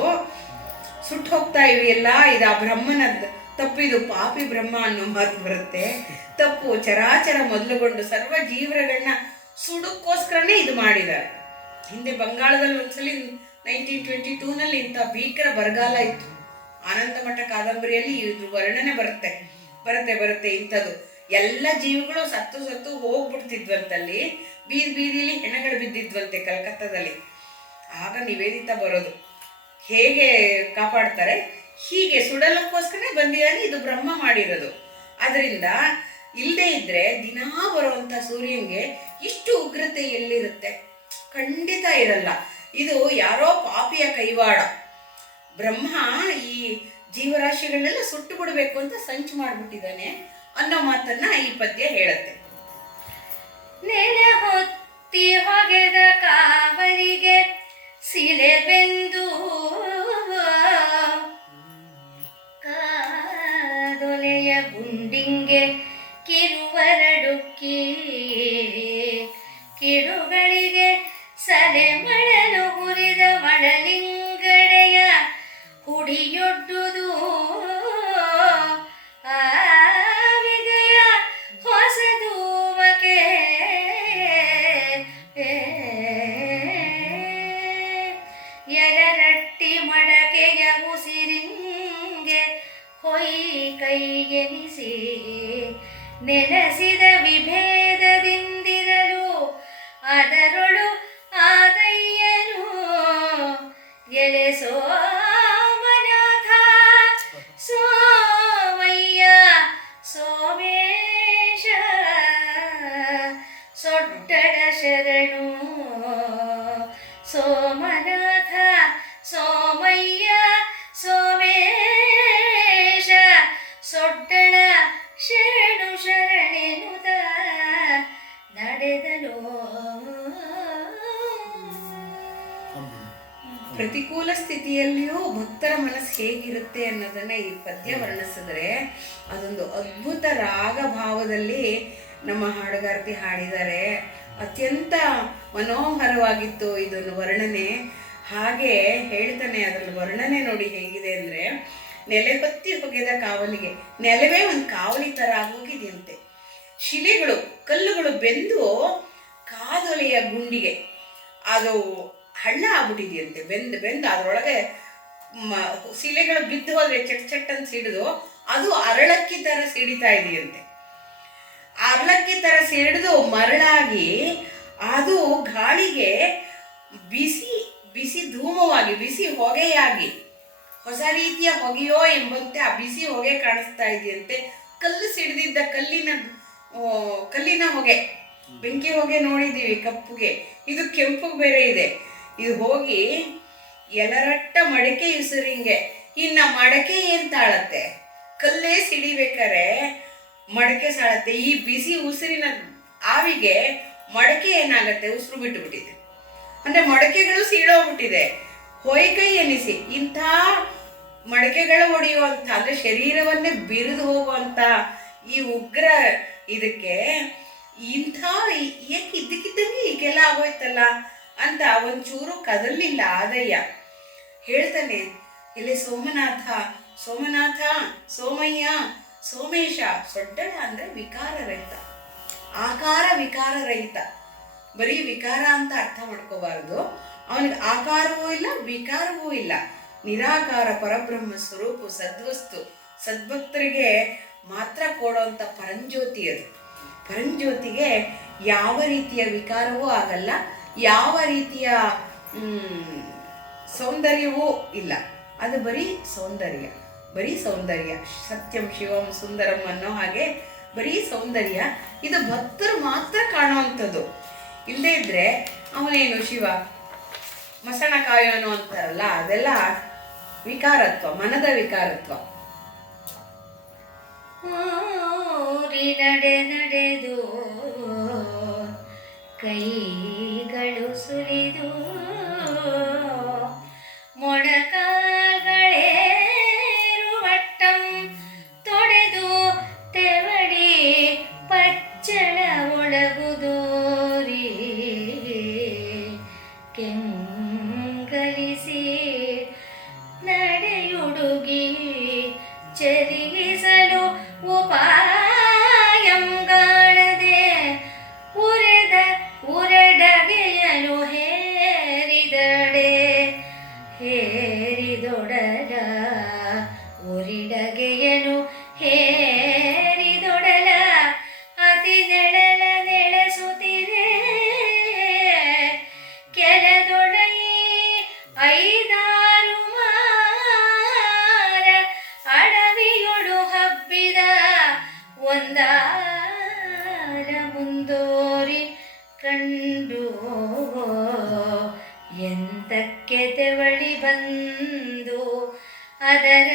ಸುಟ್ಟು ಹೋಗ್ತಾ ಇವೆಯಲ್ಲ, ಇದು ಆ ಬ್ರಹ್ಮನ ತಪ್ಪಿದು, ಪಾಪಿ ಬ್ರಹ್ಮ ಅನ್ನೋ ಮಾತು ಬರುತ್ತೆ. ತಪ್ಪು. ಚರಾಚರ ಮೊದಲುಗೊಂಡು ಸರ್ವ ಜೀವರಗಳನ್ನ ಸುಡಕ್ಕೋಸ್ಕರನೇ ಇದು ಮಾಡಿದ್ದಾರೆ. ಹಿಂದೆ ಬಂಗಾಳದಲ್ಲಿ ಒಂದ್ಸಲಿ 1922ನಲ್ಲಿ ಇಂಥ ಭೀಕರ ಬರಗಾಲ ಇತ್ತು. ಆನಂದ ಮಠ ಕಾದಂಬರಿಯಲ್ಲಿ ಇದ್ರ ವರ್ಣನೆ ಬರುತ್ತೆ ಇಂಥದ್ದು. ಎಲ್ಲ ಜೀವಿಗಳು ಸತ್ತು ಹೋಗ್ಬಿಡ್ತಿದ್ವಂತಲ್ಲಿ. ಬೀದಿಲಿ ಹೆಣಗಳು ಬಿದ್ದಿದ್ವಂತೆ ಕಲ್ಕತ್ತಾದಲ್ಲಿ. ಆಗ ನಿವೇದಿತ ಬರೋದು, ಹೇಗೆ ಕಾಪಾಡ್ತಾರೆ, ಹೀಗೆ ಸುಡಲಕ್ಕೋಸ್ಕರ ಬಂದಿದ್ದಾನೆ, ಇದು ಬ್ರಹ್ಮ ಮಾಡಿರೋದು. ಅದರಿಂದ ಇಲ್ಲದೆ ಇದ್ರೆ ದಿನಾ ಬರುವಂತ ಸೂರ್ಯಂಗೆ ಇಷ್ಟು ಉಗ್ರತೆ ಎಲ್ಲಿರುತ್ತೆ? ಖಂಡಿತ ಇರಲ್ಲ. ಇದು ಯಾರೋ ಪಾಪಿಯ ಕೈವಾಡ. ಬ್ರಹ್ಮ ಈ ಜೀವರಾಶಿಗಳನ್ನೆಲ್ಲ ಸುಟ್ಟು ಬಿಡಬೇಕು ಅಂತ ಸಂಚು ಮಾಡಿಬಿಟ್ಟಿದ್ದಾನೆ ಅನ್ನೋ ಮಾತನ್ನ ಈ ಪದ್ಯ ಹೇಳುತ್ತೆ. ನೆಲೆ ಹೊತ್ತಿ ಹೊಗೆದ ಕಾವಲಿಗೆ ಸಿಲೆ ಬೆಂದು ಕಾದೊಲೆಯ ಗುಂಡಿಂಗೆ ಕಿರುವರಡುಕ್ಕಿ ಕಿಡುಗಳಿಗೆ ಸಲೆ ಮಳಲು ಹುರಿದ ಮಳಲಿಂಗಡೆಯ ಹುಡಿಯೊಡ್ಡುದು ಆವಿಗೆಯ ಹೊಸದೂಮಕೆ ಎಲರಟ್ಟಿ ಮಡಕೆಯ ಉಸಿರಿಂಗೆ ಹೊಯ್ ಕೈ ಎನಿಸಿ ನೆನೆಸಿದ ವಿಭೇದದಿಂದಿರಲು ಅದರೊಳು ಆದಯ್ಯನು ಎಲೆ ಸೋಮನಾಥ ಸೋಮಯ್ಯ ಸೋಮೇಶ ಸೊಟ್ಟಡ ಶರಣು ಸೋಮನಾಥ ಸೋಮಯ್ಯ ಸೋಮೇಶ ಸೊಟ್ಟಣ ಶರಣು ಶರಣೆನುತ ನಡೆದನು. ಪ್ರತಿಕೂಲ ಸ್ಥಿತಿಯಲ್ಲಿಯೂ ಭಕ್ತರ ಮನಸ್ಸು ಹೇಗಿರುತ್ತೆ ಅನ್ನೋದನ್ನ ಈ ಪದ್ಯ ವರ್ಣಿಸಿದ್ರೆ ಅದೊಂದು ಅದ್ಭುತ ರಾಗ ಭಾವದಲ್ಲಿ ನಮ್ಮ ಹಾಡುಗಾರ್ತಿ ಹಾಡಿದ್ದಾರೆ. ಅತ್ಯಂತ ಮನೋಹರವಾಗಿತ್ತು ಇದನ್ನು ವರ್ಣನೆ. ಹಾಗೆ ಹೇಳ್ತಾನೆ, ಅದರಲ್ಲಿ ವರ್ಣನೆ ನೋಡಿ ಹೇಗಿದೆ ಅಂದರೆ, ನೆಲೆ ಹೊತ್ತಿ ಹೊಗೆದ ಕಾವಲಿಗೆ, ನೆಲವೇ ಒಂದು ಕಾವಲಿ ಥರ ಆಗೋಗಿದೆಯಂತೆ. ಶಿಲೆಗಳು ಕಲ್ಲುಗಳು ಬೆಂದು ಕಾದೊಲೆಯ ಗುಂಡಿಗೆ ಅದು ಹಳ್ಳ ಆಗ್ಬಿಟ್ಟಿದೆಯಂತೆ. ಬೆಂದು ಅದರೊಳಗೆ ಶಿಲೆಗಳು ಬಿದ್ದು ಹೋದ್ರೆ ಚಟ್ ಅಂತ ಸಿಡಿದು ಅದು ಅರಳಕ್ಕಿ ಥರ ಸಿಡಿತಾ ಇದೆಯಂತೆ. ಅರಳಕ್ಕಿ ಥರ ಸಿಡಿದು ಮರಳಾಗಿ ಅದು ಗಾಳಿಗೆ ಬಿಸಿ ಧೂಮವಾಗಿ, ಬಿಸಿ ಹೊಗೆಯಾಗಿ, ಹೊಸ ರೀತಿಯ ಹೊಗೆಯೋ ಎಂಬಂತೆ ಆ ಬಿಸಿ ಹೊಗೆ ಕಾಣಿಸ್ತಾ ಇದೆಯಂತೆ. ಕಲ್ಲು ಸಿಡಿದಿದ್ದ ಕಲ್ಲಿನ ಹೊಗೆ, ಬೆಂಕಿ ಹೊಗೆ ನೋಡಿದ್ದೀವಿ ಕಪ್ಪುಗೆ, ಇದು ಕೆಂಪುಗೆ ಬೇರೆ ಇದೆ. ಇದು ಹೋಗಿ ಎಲರಟ್ಟ ಮಡಕೆ ಉಸಿರಿಂಗೆ. ಇನ್ನ ಮಡಕೆ ಏನ್ ತಾಳತ್ತೆ? ಕಲ್ಲೇ ಸಿಡಿಬೇಕಾರೆ ಮಡಕೆ ಸಾಳತ್ತೆ. ಈ ಬಿಸಿ ಉಸಿರಿನ ಆವಿಗೆ ಮಡಕೆ ಏನಾಗತ್ತೆ? ಉಸಿರು ಬಿಟ್ಟುಬಿಟ್ಟಿದೆ. ಅಂದ್ರೆ ಮಡಕೆಗಳು ಸೀಳೋಗ್ಬಿಟ್ಟಿದೆ. ಹೊಯ್ಕೈ ಎನಿಸಿ ಇಂಥ ಮಡಕೆಗಳು ಹೊಡೆಯುವಂಥ, ಅಂದ್ರೆ ಶರೀರವನ್ನೇ ಬಿರಿದು ಹೋಗುವಂಥ ಈ ಉಗ್ರ ಇದಕ್ಕೆ ಇಂಥ ಏಕೆ ಇದ್ದಕ್ಕಿದ್ದಂಗೆ ಈಗೆಲ್ಲ ಆಗೋಯ್ತಲ್ಲ ಅಂತ ಒಂಚೂರು ಕದಲಿಲ್ಲ ಆದಯ್ಯ. ಹೇಳ್ತಾನೆ, ಎಲೆ ಸೋಮನಾಥ ಸೋಮನಾಥ ಸೋಮಯ್ಯ ಸೋಮೇಶ. ಸೊಡ್ಡಳ ಅಂದ್ರೆ ವಿಕಾರ ರಹಿತ, ಆಕಾರ ವಿಕಾರ ರಹಿತ. ಬರೀ ವಿಕಾರ ಅಂತ ಅರ್ಥ ಮಾಡ್ಕೋಬಾರದು. ಅವನಿಗೆ ಆಕಾರವೂ ಇಲ್ಲ, ವಿಕಾರವೂ ಇಲ್ಲ. ನಿರಾಕಾರ ಪರಬ್ರಹ್ಮ ಸ್ವರೂಪ ಸದ್ವಸ್ತು, ಸದ್ಭಕ್ತರಿಗೆ ಮಾತ್ರ ಕೊಡುವಂಥ ಪರಂಜ್ಯೋತಿ ಅದು. ಪರಂಜ್ಯೋತಿಗೆ ಯಾವ ರೀತಿಯ ವಿಕಾರವೂ ಆಗಲ್ಲ, ಯಾವ ರೀತಿಯ ಸೌಂದರ್ಯವೂ ಇಲ್ಲ. ಅದು ಬರೀ ಸೌಂದರ್ಯ. ಸತ್ಯಂ ಶಿವಂ ಸುಂದರಂ ಅನ್ನೋ ಹಾಗೆ ಬರೀ ಸೌಂದರ್ಯ. ಇದು ಭಕ್ತರು ಮಾತ್ರ ಕಾಣುವಂಥದ್ದು. ಇಲ್ಲದೇ ಇದ್ರೆ ಅವನೇನು ಶಿವ ಮಸಣ ಕಾಯೋನು ಅಂತಾರಲ್ಲ, ಅದೆಲ್ಲ ವಿಕಾರತ್ವ, ಮನದ ವಿಕಾರತ್ವ. ನಡೆದು ಕೈಗಳು ಸುಲಿದು ಮೊಣಕಾಲ್ಗಳೇರುವಟ್ಟಂ ತೊಡೆದು ತೆವಳಿ ಪಚ್ಚಳ ಒಳಗುದೋರಿ ಕೆಂಗಲಿಸಿ ನಡೆಯುಡುಗಿ ಚಲಿಸಲು ಉಪಾಯಂಗಾಳದೆ ಉರೆಡಗೆಯನು ಹೇರಿದೊಡಲ ಉರಿಡಗೆಯನು ಹೇರಿದೊಡಲ ಅತಿ ನೆಳೆಸುತ್ತಿರೆ ಕೆಳದೊಡಯಿ ಐದಾರು ಮಾರ ಅಡವಿಯೊಳು ಹಬ್ಬಿದ ಒಂದಾಲ ಮುಂದೋರಿ ಕಂಡು ಎಂತಕ್ಕೆ ತೆವಳಿ ಬಂದು ಅದರ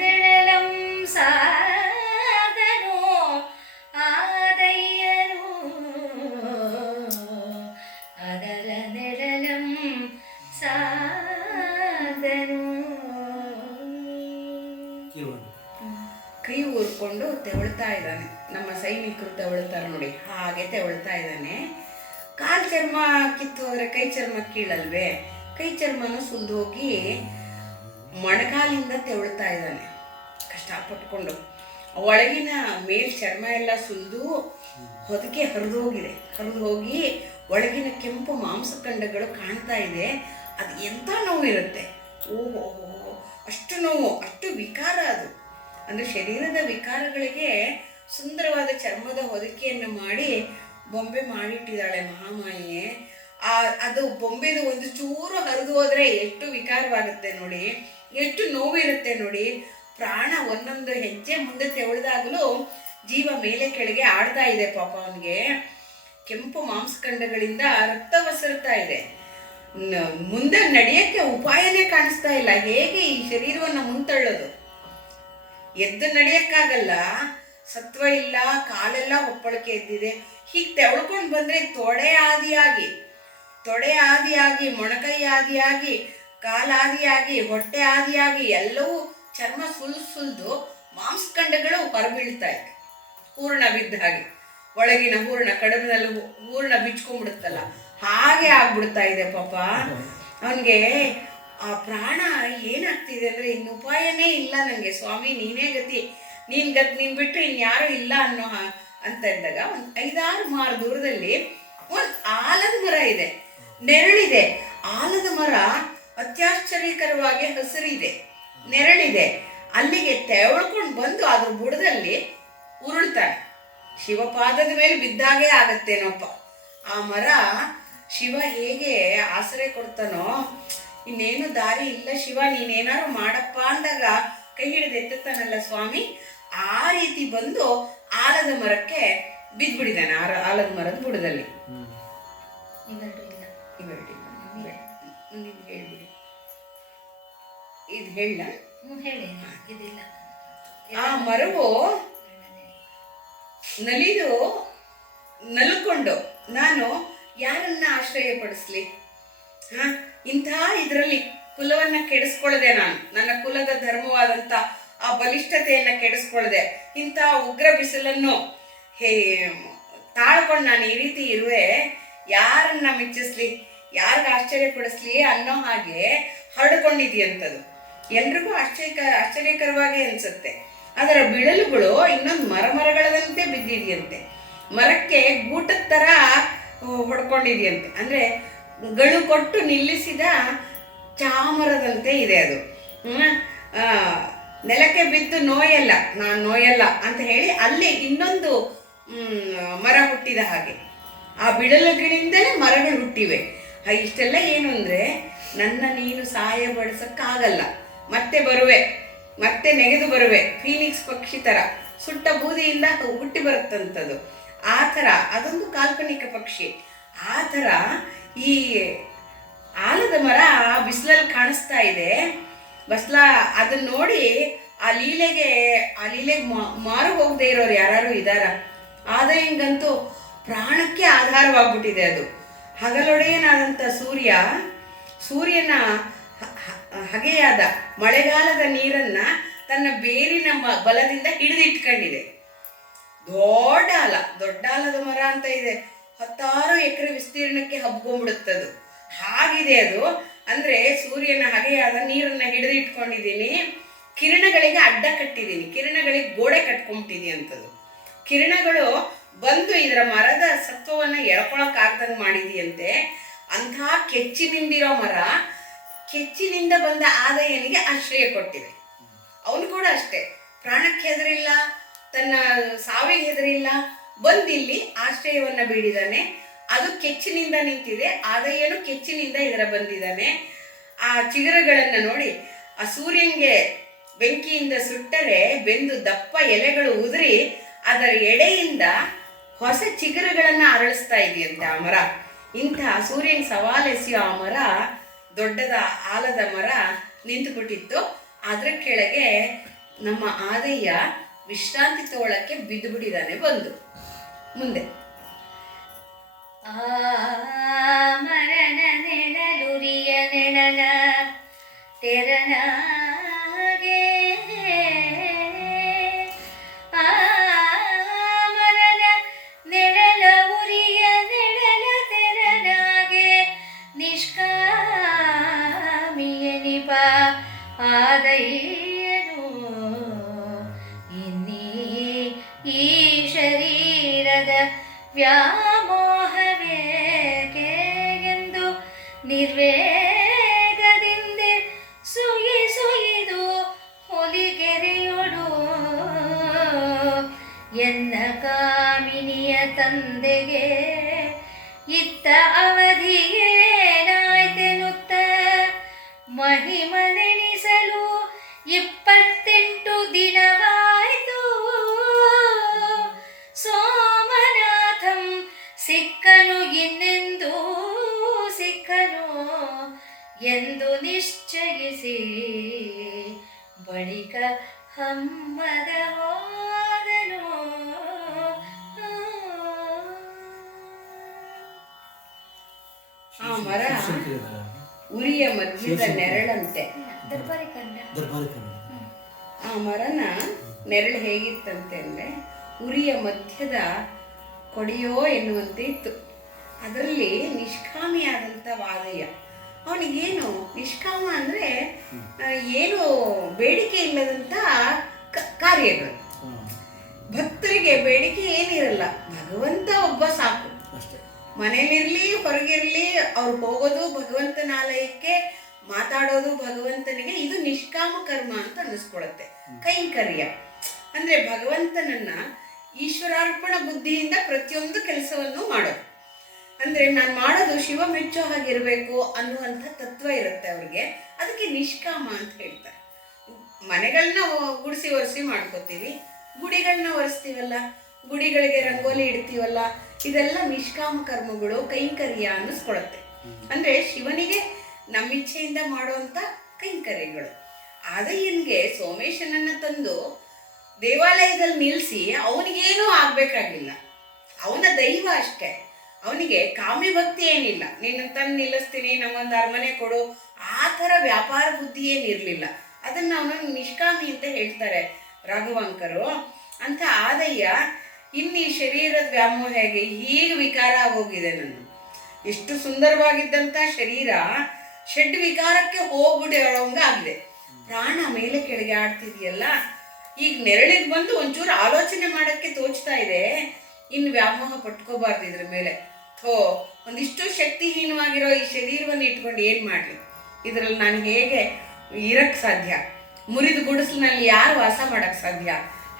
ನೆಳಲಂ ಸಾದನು ಆದಯ್ಯನು ಅದರ ನೆಳಲಂ ಸಾದನು. ಕೈ ಊರ್ಕೊಂಡು ತೆವಳ್ತಾ ಇದ್ದಾನೆ. ನಮ್ಮ ಸೈನಿಕರು ತೆವಳ್ತಾರೆ ನೋಡಿ, ಹಾಗೆ ತೆವಳ್ತಾ ಇದ್ದಾನೆ. ಕಾಲು ಚರ್ಮ ಕಿತ್ತು ಹೋದ್ರೆ ಕೈ ಚರ್ಮ ಕೀಳಲ್ವೇ? ಕೈ ಚರ್ಮನೂ ಸುಲ್ದು ಹೋಗಿ ಮೊಣಕಾಲಿಂದ ತೆವಳ್ತಾ ಇದ್ದಾನೆ ಕಷ್ಟಪಟ್ಕೊಂಡು. ಒಳಗಿನ ಮೇಲ್ ಚರ್ಮ ಎಲ್ಲ ಸುಲಿದು ಹೊದಕೆ ಹರಿದು ಹೋಗಿ ಒಳಗಿನ ಕೆಂಪು ಮಾಂಸಖಂಡಗಳು ಕಾಣ್ತಾ ಇದೆ. ಅದು ಎಂಥ ನೋವು ಇರುತ್ತೆ! ಓಹೋ, ಅಷ್ಟು ನೋವು, ಅಷ್ಟು ವಿಕಾರ ಅದು. ಅಂದರೆ ಶರೀರದ ವಿಕಾರಗಳಿಗೆ ಸುಂದರವಾದ ಚರ್ಮದ ಹೊದಿಕೆಯನ್ನು ಮಾಡಿ ಬೊಂಬೆ ಮಾಡಿಟ್ಟಿದ್ದಾಳೆ ಮಹಾಮಾಯೆ. ಅದು ಬೊಂಬೆದು ಒಂದು ಚೂರು ಹರಿದು ಹೋದರೆ ಎಷ್ಟು ವಿಕಾರವಾಗುತ್ತೆ ನೋಡಿ, ಎಷ್ಟು ನೋವಿರುತ್ತೆ ನೋಡಿ. ಪ್ರಾಣ ಒಂದೊಂದು ಹೆಜ್ಜೆ ಮುಂದೆ ತೆವಳಿದಾಗಲೂ ಜೀವ ಮೇಲೆ ಕೆಳಗೆ ಆಡ್ತಾ ಇದೆ ಪಾಪ ಅವನಿಗೆ. ಕೆಂಪು ಮಾಂಸಖಂಡಗಳಿಂದ ರಕ್ತವಸರ್ತಾ ಇದೆ. ಮುಂದೆ ನಡೆಯಕ್ಕೆ ಉಪಾಯನೇ ಕಾಣಿಸ್ತಾ ಇಲ್ಲ. ಹೇಗೆ ಈ ಶರೀರವನ್ನು ಮುಂತಳ್ಳೋದು? ಎದ್ದು ನಡೆಯಕ್ಕಾಗಲ್ಲ, ಸತ್ವ ಇಲ್ಲ, ಕಾಲೆಲ್ಲ ಒಪ್ಪಳಕ್ಕೆ ಎದ್ದಿದೆ. ಹೀಗೆ ತೆವಳ್ಕೊಂಡು ಬಂದರೆ ತೊಡೆ ಆದಿಯಾಗಿ ಮೊಣಕೈ ಆದಿಯಾಗಿ ಕಾಲಾದಿಯಾಗಿ ಹೊಟ್ಟೆ ಆದಿಯಾಗಿ ಎಲ್ಲವೂ ಚರ್ಮ ಸುಲ್ದು ಮಾಂಸಖಂಡಗಳು ಹೊರಬೀಳ್ತಾ ಇದೆ. ಹೂರ್ಣ ಬಿದ್ದ ಹಾಗೆ, ಒಳಗಿನ ಹೂರ್ಣ ಕಡುಬಿನಲ್ಲಿ ಹೂರ್ಣ ಬಿಚ್ಕೊಂಡ್ಬಿಡುತ್ತಲ್ಲ ಹಾಗೆ ಆಗ್ಬಿಡ್ತಾ ಇದೆ ಪಾಪ ಅವನಿಗೆ. ಆ ಪ್ರಾಣ ಏನಾಗ್ತಿದೆ ಅಂದರೆ ಇನ್ನು ಉಪಾಯನೇ ಇಲ್ಲ ನನಗೆ, ಸ್ವಾಮಿ ನೀನೇ ಗತಿ, ನೀನು ಬಿಟ್ಟರೆ ಇನ್ಯಾರೂ ಇಲ್ಲ ಅಂತ ಇದ್ದಾಗ ಒಂದು 5-6 ಮಾರು ದೂರದಲ್ಲಿ ಒಂದು ಆಲದ ಮರ ಇದೆ, ನೆರಳಿದೆ. ಆಲದ ಮರ ಅತ್ಯಾಶ್ಚರ್ಯಕರವಾಗಿ ಹಸಿರಿದೆ, ನೆರಳಿದೆ. ಅಲ್ಲಿಗೆ ತೆವಳ್ಕೊಂಡು ಬಂದು ಅದ್ರ ಬುಡದಲ್ಲಿ ಉರುಳ್ತಾನೆ. ಶಿವಪಾದದ ಮೇಲೆ ಬಿದ್ದಾಗೆ ಆಗತ್ತೇನೋಪ್ಪ ಆ ಮರ. ಶಿವ ಹೇಗೆ ಆಸರೆ ಕೊಡ್ತಾನೋ, ಇನ್ನೇನು ದಾರಿ ಇಲ್ಲ ಶಿವ, ನೀನೇನಾರು ಮಾಡಪ್ಪ ಅಂದಾಗ ಕೈ ಹಿಡಿದು ಎತ್ತುತ್ತಾನಲ್ಲ ಸ್ವಾಮಿ, ಆ ರೀತಿ ಬಂದು ಆಲದ ಮರಕ್ಕೆ ಬಿದ್ದುಬಿಡಿದಾನೆ. ಆಲದ ಮರದ ಬುಡದಲ್ಲಿ. ಇವೆರಡು ಮುಂದಿನ ಹೇಳ್ಬಿಡಿ. ಇದು ಹೇಳ ಇದಿಲ್ಲ. ಆ ಮರವು ನಲ್ಕೊಂಡು ನಾನು ಯಾರನ್ನ ಆಶ್ರಯ ಪಡಿಸ್ಲಿ? ಇಂತಹ ಇದರಲ್ಲಿ ಕುಲವನ್ನ ಕೆಡಿಸ್ಕೊಳ್ಳದೆ, ನಾನು ನನ್ನ ಕುಲದ ಧರ್ಮವಾದಂಥ ಆ ಬಲಿಷ್ಠತೆಯನ್ನು ಕೆಡಿಸ್ಕೊಳ್ಳದೆ, ಇಂತಹ ಉಗ್ರ ಬಿಸಿಲನ್ನು ತಾಳ್ಕೊಂಡು ನಾನು ಈ ರೀತಿ ಇರುವೆ, ಯಾರನ್ನ ಮೆಚ್ಚಿಸ್ಲಿ, ಯಾರಿಗೆ ಆಶ್ಚರ್ಯ ಪಡಿಸ್ಲಿ ಅನ್ನೋ ಹಾಗೆ ಹರಡ್ಕೊಂಡಿದೆಯಂಥದ್ದು. ಎಲ್ರಿಗೂ ಆಶ್ಚರ್ಯಕರವಾಗಿ ಅನಿಸುತ್ತೆ. ಅದರ ಬಿಳಲುಗಳು ಇನ್ನೊಂದು ಮರಗಳದಂತೆ ಬಿದ್ದಿದೆಯಂತೆ. ಮರಕ್ಕೆ ಗೂಟದ ಥರ ಹೊಡ್ಕೊಂಡಿದೆಯಂತೆ. ಅಂದರೆ ಗಳು ಕೊಟ್ಟು ನಿಲ್ಲಿಸಿದ ಚಾಮರದಂತೆ ಇದೆ ಅದು. ನೆಲಕ್ಕೆ ಬಿದ್ದು ನೋಯಲ್ಲ, ನಾನು ನೋಯಲ್ಲ ಅಂತ ಹೇಳಿ ಅಲ್ಲಿ ಇನ್ನೊಂದು ಮರ ಹುಟ್ಟಿದ ಹಾಗೆ ಆ ಬಿಡಲುಗಳಿಂದಲೇ ಮರಗಳು ಹುಟ್ಟಿವೆ. ಇಷ್ಟೆಲ್ಲ ಏನು ಅಂದರೆ, ನನ್ನ ನೀನು ಸಹಾಯ ಪಡಿಸೋಕ್ಕಾಗಲ್ಲ, ಮತ್ತೆ ಬರುವೆ, ಮತ್ತೆ ನೆಗೆದು ಬರುವೆ, ಫೀನಿಕ್ಸ್ ಪಕ್ಷಿ ಥರ ಸುಟ್ಟ ಬೂದಿಯಿಂದ ಹುಟ್ಟಿ ಬರುತ್ತಂಥದ್ದು. ಆ ಥರ ಅದೊಂದು ಕಾಲ್ಪನಿಕ ಪಕ್ಷಿ. ಆ ಥರ ಈ ಆಲದ ಮರ ಬಿಸಿಲಲ್ಲಿ ಕಾಣಿಸ್ತಾ ಇದೆ. ಅದನ್ನ ನೋಡಿ ಆ ಲೀಲೆಗೆ ಮಾರು ಹೋಗದೆ ಇರೋರು ಯಾರು ಇದ್ದಾರ? ಆದಾಯಂಗಂತೂ ಪ್ರಾಣಕ್ಕೆ ಆಧಾರವಾಗ್ಬಿಟ್ಟಿದೆ ಅದು. ಹಗಲೊಡೆಯನಾದಂಥ ಸೂರ್ಯನ ಹಗೆಯಾದ ಮಳೆಗಾಲದ ನೀರನ್ನ ತನ್ನ ಬೇರಿನ ಬಲದಿಂದ ಹಿಡಿದಿಟ್ಕೊಂಡಿದೆ. ದೊಡ್ಡ ಆಲದ ಮರ ಅಂತ ಇದೆ, 10 ಎಕರೆ ವಿಸ್ತೀರ್ಣಕ್ಕೆ ಹಬ್ಕೊಂಡ್ಬಿಡುತ್ತದು. ಹಾಗಿದೆ ಅದು. ಅಂದ್ರೆ ಸೂರ್ಯನ ಹಗೆಯಾದ ನೀರನ್ನ ಹಿಡಿದಿಟ್ಕೊಂಡಿದ್ದೀನಿ, ಕಿರಣಗಳಿಗೆ ಅಡ್ಡ ಕಟ್ಟಿದ್ದೀನಿ, ಕಿರಣಗಳಿಗೆ ಗೋಡೆ ಕಟ್ಕೊಂಡ್ಬಿಟ್ಟಿದ್ದೀನಿ ಅಂತದು. ಕಿರಣಗಳು ಬಂದು ಇದರ ಮರದ ಸತ್ವವನ್ನ ಎಳ್ಕೊಳಕ್ಕಾಗ್ದಂಗೆ ಮಾಡಿದೆಯಂತೆ. ಅಂಥ ಕೆಚ್ಚಿನಿಂದಿರೋ ಮರ ಕೆಚ್ಚಿನಿಂದ ಬಂದ ಆದಾಯನಿಗೆ ಆಶ್ರಯ ಕೊಟ್ಟಿದೆ. ಅವನು ಕೂಡ ಅಷ್ಟೇ, ಪ್ರಾಣಕ್ಕೆ ಹೆದರಿಲ್ಲ, ತನ್ನ ಸಾವಿಗೆ ಹೆದರಿಲ್ಲ, ಬಂದಿಲ್ಲಿ ಆಶ್ರಯವನ್ನ ಬೀಡಿದಾನೆ. ಅದು ಕೆಚ್ಚಿನಿಂದ ನಿಂತಿದೆ, ಆದಾಯನು ಕೆಚ್ಚಿನಿಂದ ಇದರ ಬಂದಿದ್ದಾನೆ. ಆ ಚಿಗುರುಗಳನ್ನ ನೋಡಿ, ಆ ಸೂರ್ಯನ್ಗೆ ಬೆಂಕಿಯಿಂದ ಸುಟ್ಟರೆ ಬೆಂದು ದಪ್ಪ ಎಲೆಗಳು ಉದುರಿ ಅದರ ಎಡೆಯಿಂದ ಹೊಸ ಚಿಗುರುಗಳನ್ನ ಅರಳಿಸ್ತಾ ಇದೆಯಂತೆ ಆ ಮರ. ಇಂತಹ ಸೂರ್ಯನ ಸವಾಲೆಸೆಯೋ ಆ ಮರ, ದೊಡ್ಡದ ಆಲದ ಮರ ನಿಂತುಬಿಟ್ಟಿತ್ತು. ಅದ್ರ ಕೆಳಗೆ ನಮ್ಮ ಆದಯ್ಯ ವಿಶ್ರಾಂತಿ ತಗೊಳ್ಳಕ್ಕೆ ಬಿದ್ದು ಬಿಟ್ಟಿದ್ದಾನೆ. ಬಂದು ಮುಂದೆ ಆ ಮರನ ನೆಳಲುರಿಯ ನೆಳಲ ತೆರನಾಗೆ, ಆ ಮರನ ನೆಳಲ ಉರಿಯ ನೆಳಲ ತೆರನಾಗೆ ನಿಷ್ಕಾಮಿಯನಿಪ ಆದಯ್ಯನು ಇನ್ನೀ ಈ ಶರೀರದ ವ್ಯಾಮೋಹವೇಕೆಂದು ನಿರ್ವೇಗದಿಂದ ಸುಯಿದು ಹೊಲಿಗೆರೆಯೊಡು ಎನ್ನ ಕಾಮಿನಿಯ ತಂದೆಗೆ ಇತ್ತ ಅವಧಿಯೇನಾಯ್ತೆನುತ್ತ ಮಹಿಮನೆನಿಸಲು 28 ದಿನವಾಯಿತು. ಸೋಮನಾಥಂ ಸಿಕ್ಕನು ಇನ್ನೆಂದೂ ಸಿಕ್ಕನು ಎಂದು ನಿಶ್ಚಯಿಸಿ ಬಳಿಕ ಹಮ್ಮದ ಹೋದನು. ಆ ಮರ ಉರಿಯ ಮಧ್ಯದ ನೆರಳಂತೆ. ಆ ಮರನ ನೆರಳು ಹೇಗಿತ್ತಂತೆ ಅಂದರೆ ಉರಿಯ ಮಧ್ಯದ ಕೊಡಿಯೋ ಎನ್ನುವಂತೆ ಇತ್ತು. ಅದರಲ್ಲಿ ನಿಷ್ಕಾಮಿಯಾದಂಥ ವಾದಯ್ಯ. ಅವನಿಗೇನು ನಿಷ್ಕಾಮ ಅಂದರೆ ಏನು ಬೇಡಿಕೆ ಇಲ್ಲದಂಥ ಕಾರ್ಯಗಳು. ಭಕ್ತರಿಗೆ ಬೇಡಿಕೆ ಏನಿರಲ್ಲ, ಭಗವಂತ ಒಬ್ಬ ಸಾಕು. ಮನೇಲಿರ್ಲಿ ಹೊರಗಿರ್ಲಿ ಅವ್ರು ಹೋಗೋದು ಭಗವಂತನ ಆಲಯಕ್ಕೆ, ಮಾತಾಡೋದು ಭಗವಂತನಿಗೆ. ಇದು ನಿಷ್ಕಾಮ ಕರ್ಮ ಅಂತ ಅನ್ನಿಸ್ಕೊಳತ್ತೆ. ಕೈಂಕರ್ಯ ಅಂದ್ರೆ ಭಗವಂತನನ್ನ ಈಶ್ವರಾರ್ಪಣ ಬುದ್ಧಿಯಿಂದ ಪ್ರತಿಯೊಂದು ಕೆಲಸವನ್ನು ಮಾಡೋದು. ಅಂದ್ರೆ ನಾನು ಮಾಡೋದು ಶಿವ ಮೆಚ್ಚೋ ಹಾಗಿರ್ಬೇಕು ಅನ್ನುವಂಥ ತತ್ವ ಇರುತ್ತೆ ಅವ್ರಿಗೆ. ಅದಕ್ಕೆ ನಿಷ್ಕಾಮ ಅಂತ ಹೇಳ್ತಾರೆ. ಮನೆಗಳನ್ನ ಗುಡಿಸಿ ಒರೆಸಿ ಮಾಡ್ಕೋತೀವಿ, ಗುಡಿಗಳನ್ನ ಒರೆಸ್ತೀವಲ್ಲ, ಗುಡಿಗಳಿಗೆ ರಂಗೋಲಿ ಇಡ್ತೀವಲ್ಲ, ಇದೆಲ್ಲ ನಿಷ್ಕಾಮ ಕರ್ಮಗಳು, ಕೈಂಕರ್ಯ ಅನ್ನಿಸ್ಕೊಳತ್ತೆ. ಅಂದ್ರೆ ಶಿವನಿಗೆ ನಮ್ಮಿಚ್ಛೆಯಿಂದ ಮಾಡುವಂಥ ಕೈಂಕರ್ಯಗಳು. ಆದಯ್ಯನ್ಗೆ ಸೋಮೇಶನನ್ನ ತಂದು ದೇವಾಲಯದಲ್ಲಿ ನಿಲ್ಲಿಸಿ ಅವನಿಗೇನೂ ಆಗ್ಬೇಕಾಗಿಲ್ಲ, ಅವನ ದೈವ ಅಷ್ಟೇ. ಅವನಿಗೆ ಕಾಮ್ಯ ಭಕ್ತಿ ಏನಿಲ್ಲ, ನಿನ್ನ ತಂದು ನಿಲ್ಲಿಸ್ತೀನಿ, ನಮ್ಮೊಂದು ಅರಮನೆ ಕೊಡು, ಆ ಥರ ವ್ಯಾಪಾರ ಬುದ್ಧಿ ಏನಿರಲಿಲ್ಲ. ಅದನ್ನು ಅವನನ್ನು ನಿಷ್ಕಾಮಿ ಅಂತ ಹೇಳ್ತಾರೆ ರಾಘವಾಂಕರು. ಅಂತ ಆದಯ್ಯ ಇನ್ನು ಈ ಶರೀರದ ವ್ಯಾಮೋಹ ಹೇಗೆ ಹೀಗೆ ವಿಕಾರ ಆಗೋಗಿದೆ. ನಾನು ಎಷ್ಟು ಸುಂದರವಾಗಿದ್ದಂಥ ಶರೀರ ಷಡ್ ವಿಕಾರಕ್ಕೆ ಹೋಗ್ಬಿಡೋಂಗಾಗಿದೆ. ಪ್ರಾಣ ಮೇಲೆ ಕೆಳಗೆ ಆಡ್ತಿದೆಯಲ್ಲ. ಈಗ ನೆರಳಿಗೆ ಬಂದು ಒಂಚೂರು ಆಲೋಚನೆ ಮಾಡೋಕ್ಕೆ ತೋಚ್ತಾ ಇದೆ. ಇನ್ನು ವ್ಯಾಮೋಹ ಪಟ್ಕೋಬಾರ್ದು ಇದ್ರ ಮೇಲೆ. ಒಂದಿಷ್ಟು ಶಕ್ತಿಹೀನವಾಗಿರೋ ಈ ಶರೀರವನ್ನು ಇಟ್ಕೊಂಡು ಏನು ಮಾಡಲಿ, ಇದರಲ್ಲಿ ನಾನು ಹೇಗೆ ಇರಕ್ಕೆ ಸಾಧ್ಯ, ಮುರಿದು ಗುಡಿಸಲಿನಲ್ಲಿ ಯಾರು ವಾಸ ಮಾಡೋಕ್ಕೆ ಸಾಧ್ಯ,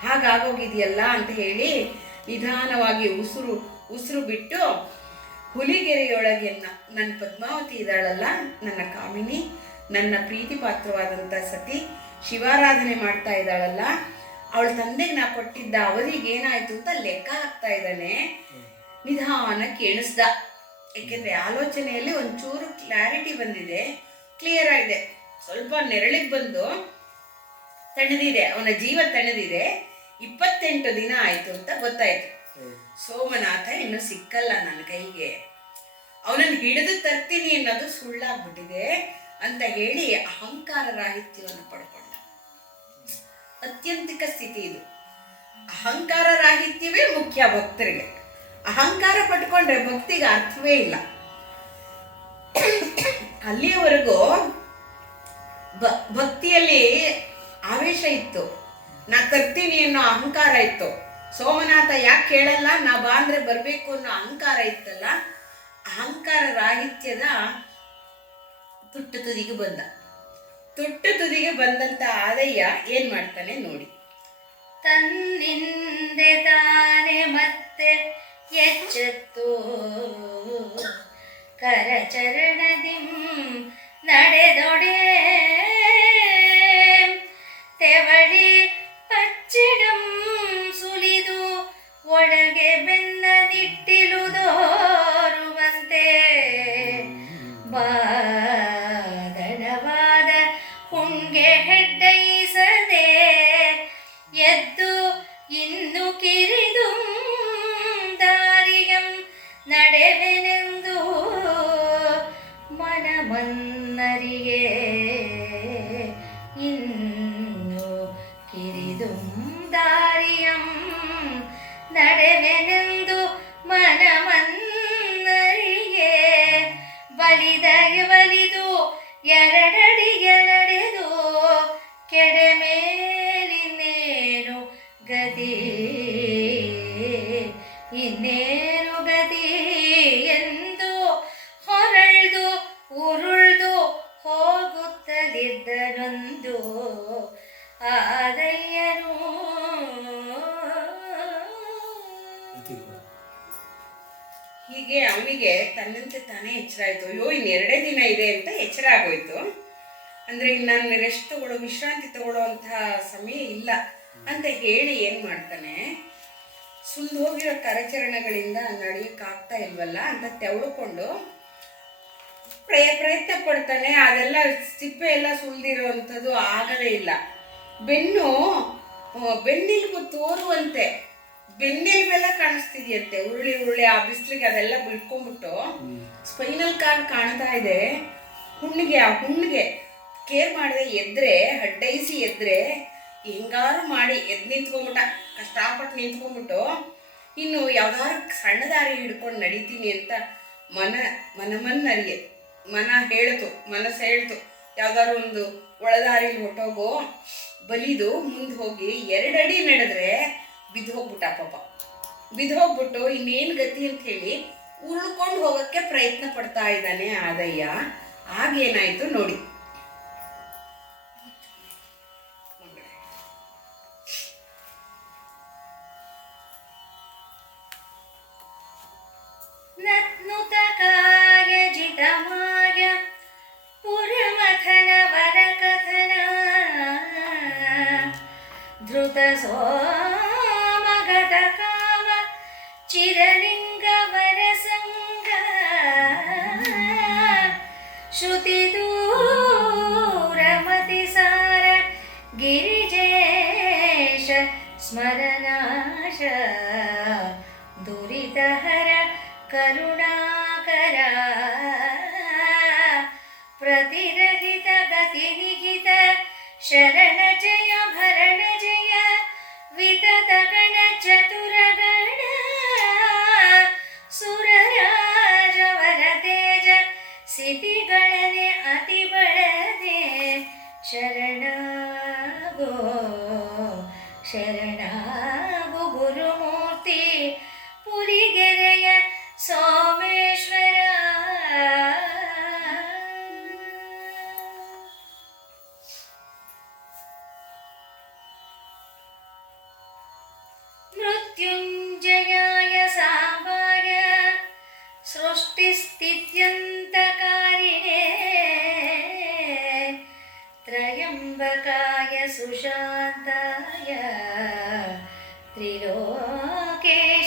ಹಾಗಾಗೋಗಿದೆಯಲ್ಲ ಅಂತ ಹೇಳಿ ನಿಧಾನವಾಗಿ ಉಸಿರು ಬಿಟ್ಟು ಹುಲಿಗೆರೆಯೊಳಗೆ ನನ್ನ ಪದ್ಮಾವತಿ ಇದ್ದಾಳಲ್ಲ, ನನ್ನ ಕಾಮಿನಿ, ನನ್ನ ಪ್ರೀತಿ ಪಾತ್ರವಾದಂಥ ಸತಿ ಶಿವಾರಾಧನೆ ಮಾಡ್ತಾ ಇದ್ದಾಳಲ್ಲ, ಅವಳ ತಂದೆಗೆ ನಾ ಕೊಟ್ಟಿದ್ದ ಅವಧಿಗೆ ಏನಾಯ್ತು ಅಂತ ಲೆಕ್ಕ ಹಾಕ್ತಾ ಇದ್ದಾನೆ. ನಿಧಾನಕ್ಕೆ ಎಣಿಸ್ದ. ಯಾಕೆಂದ್ರೆ ಆಲೋಚನೆಯಲ್ಲಿ ಒಂಚೂರು ಕ್ಲಾರಿಟಿ ಬಂದಿದೆ, ಕ್ಲಿಯರ್ ಆಗಿದೆ. ಸ್ವಲ್ಪ ನೆರಳಿಗೆ ಬಂದು ತಣದಿದೆ, ಅವನ ಜೀವ ತಣದಿದೆ. 28 ದಿನ ಆಯ್ತು ಅಂತ ಗೊತ್ತಾಯ್ತು. ಸೋಮನಾಥ ಇನ್ನು ಸಿಕ್ಕಲ್ಲ ನನ್ನ ಕೈಗೆ, ಅವನನ್ನು ಹಿಡಿದು ತರ್ತೀನಿ ಅನ್ನೋದು ಸುಳ್ಳಾಗ್ಬಿಟ್ಟಿದೆ ಅಂತ ಹೇಳಿ ಅಹಂಕಾರ ರಾಹಿತ್ಯವನ್ನು ಪಡ್ಕೊಂಡ. ಅತ್ಯಂತಿಕ ಸ್ಥಿತಿ ಇದು. ಅಹಂಕಾರ ರಾಹಿತ್ಯವೇ ಮುಖ್ಯ ಭಕ್ತರಿಗೆ. ಅಹಂಕಾರ ಪಟ್ಕೊಂಡ್ರೆ ಭಕ್ತಿಗೆ ಅರ್ಥವೇ ಇಲ್ಲ. ಅಲ್ಲಿಯವರೆಗೂ ಭಕ್ತಿಯಲ್ಲಿ ಆವೇಶ ಇತ್ತು, ನಾ ತರ್ತೀನಿ ಅನ್ನೋ ಅಹಂಕಾರ ಇತ್ತು. ಸೋಮನಾಥ ಯಾಕೆ ಕೇಳಲ್ಲ, ನಾ ಬಾ ಅಂದ್ರೆ ಬರ್ಬೇಕು ಅನ್ನೋ ಅಹಂಕಾರ ಇತ್ತಲ್ಲ, ಅಹಂಕಾರ ರಾಹಿತ್ಯದ ತುಟ್ಟು ತುದಿಗೆ ಬಂದ. ತುಟ್ಟು ತುದಿಗೆ ಬಂದಂತ ಆದಯ್ಯ ಏನ್ ಮಾಡ್ತಾನೆ ನೋಡಿ. ತನ್ನಿಂದೆ ತಾನೆ ಮತ್ತೆ ಎಚ್ಚೆತ್ತು ಕರಚರಣದಿಂ ನಡೆದೊಡೆ ತೆವಳಿ ಪಚ್ಚಿಡಂ ಸುಲಿದು ಒಳಗೆ ಬೆನ್ನದಿಟ್ಟಿಲುದೋರುವಂತೆ ಬಾದಡವಾದ ಹುಣ್ಗೆ ಹೆಡ್ಡೈಸದೆ ಎದ್ದು ಇನ್ನು ಕಿರಿದು ದಾರಿಯಂ ನಡೆವೆನೆಂದು ಮನಮನ್ನರಿಗೆ ಇನ್ನು ಕಿರಿದು ದಾರಿಯಂ ನಡೆವೆನೆಂದು ಮನಮನ್ನರಿಗೆ ಬಲಿದು ಎರಡಡಿಗೆ ನಡೆದು ಕೆಡೆ ಮೇಲಿನ್ನೇನು ಗತಿ ಇನ್ನೇನು ಗತಿ ಎಂದು ಹೊರಳ್ದು ಉರುಳ್ದು ಹೋಗುತ್ತಲಿದ್ದನೊಂದು ಆದಯ್ಯನು. ಹೀಗೆ ಅವನಿಗೆ ತನ್ನಂತೆ ತಾನೇ ಎಚ್ಚರ ಆಯ್ತು. ಅಯ್ಯೋ ಇನ್ನು 2 ದಿನ ಇದೆ ಅಂತ ಎಚ್ಚರ ಆಗೋಯ್ತು. ಅಂದ್ರೆ ಇನ್ನು ನಾನು ರೆಸ್ಟ್ ತಗೊಳ್ಳೋ, ವಿಶ್ರಾಂತಿ ತಗೊಳ್ಳೋ ಅಂತಹ ಸಮಯ ಇಲ್ಲ ಅಂತ ಹೇಳಿ ಏನ್ ಮಾಡ್ತಾನೆ, ಸುಲ್ದು ಹೋಗಿರೋ ಕರಚರಣಗಳಿಂದ ನಡೆಯಕ್ಕಾಗ್ತಾ ಇಲ್ವಲ್ಲ ಅಂತ ತೆವಳ್ಕೊಂಡು ಪ್ರಯತ್ನ ಪಡ್ತಾನೆ. ಅದೆಲ್ಲ ಸಿಪ್ಪೆ ಎಲ್ಲ ಸುಲ್ದಿರೋವಂಥದ್ದು ಆಗದೇ ಇಲ್ಲ. ಬೆನ್ನೆಲುಬು ತೋರುವಂತೆ ಬೆನ್ನೆಲುಬೆಲ್ಲ ಕಾಣಿಸ್ತಿದೆಯಂತೆ, ಉರುಳಿ ಆ ಬಿಸಿಲಿಗೆ ಅದೆಲ್ಲ ಬಿಟ್ಕೊಂಡ್ಬಿಟ್ಟು ಸ್ಪೈನಲ್ ಕಾರ್ಡ್ ಕಾಣ್ತಾ ಇದೆ. ಹುಣ್ಣಿಗೆ ಕೇರ್ ಮಾಡದೆ ಎದ್ರೆ, ಹಡ್ಡೈಸಿ ಎದ್ರೆ, ಹೆಂಗಾರು ಮಾಡಿ ಎದ್ದು ನಿಂತ್ಕೊಂಡ್ಬಿಟ್ಟ. ಕಷ್ಟಪಟ್ಟು ನಿಂತ್ಕೊಂಡ್ಬಿಟ್ಟು ಇನ್ನು ಯಾವ್ದಾದ್ರು ಸಣ್ಣ ದಾರಿ ಹಿಡ್ಕೊಂಡು ನಡೀತೀನಿ ಅಂತ ಮನಸ್ಸು ಹೇಳ್ತು ಯಾವ್ದಾದ್ರು ಒಂದು ಒಳದಾರಿಲಿ ಹೊಟ್ಟೋಗೋ. ಬಲಿದು ಮುಂದೆ ಹೋಗಿ 2 ಅಡಿ ನಡೆದ್ರೆ ಬಿದ್ದು ಹೋಗ್ಬಿಟ್ಟ ಪಾಪ. ಬಿದ್ದು ಹೋಗ್ಬಿಟ್ಟು ಇನ್ನೇನು ಗತಿ ಅಂತ ಹೇಳಿ ಉರುಳ್ಕೊಂಡು ಹೋಗಕ್ಕೆ ಪ್ರಯತ್ನ ಪಡ್ತಾ ಇದ್ದಾನೆ ಆದಯ್ಯ. ಆಗೇನಾಯ್ತು ನೋಡಿ. ನತ್ನುತಕಾಯ ಜಿತಮಾಯ ಪುರಮಥನ ವರಕಥನ ಧೃತ ಸೋಮಗತ ಕಾಮ ಚಿರಲಿಂಗ ವರಸಂಗ ಶ್ರುತಿ ದೂರಮತಿ ಸಾರ ಗಿರಿಜೇಶ ಸ್ಮರನಾಶ ದುರಿತಹರ ಕರುಣಾಕರ ಪ್ರತಿರಹಿತ ಗತಿ ನಿಹಿತ ಶರಣ ಜಯ ಭರಣ ಜಯ ವಿತತ ಗಣ ಚತುರಗಣ ಸುರರಾಜವರ ತೇಜ ಸಿತಿಗಳನೆ ಅತಿ ಬಳದೆ ಶರಣಾಗೋ ಶರಣಾಗು ಗುರುಮೂರ್ತಿ ಪುರಿಗೆರೆಯ ಸೋಮೇಶ್ವರ. ಮೃತ್ಯುಂಜಯಾಯ ಸಾಂಬಾಯ ಸೃಷ್ಟಿಸ್ಥಿತ್ಯಂತಕಾರಿಣೇ ತ್ರಯಂಬಕಾಯ ಸುಶಾಂತಾಯ ಯಾಕೆ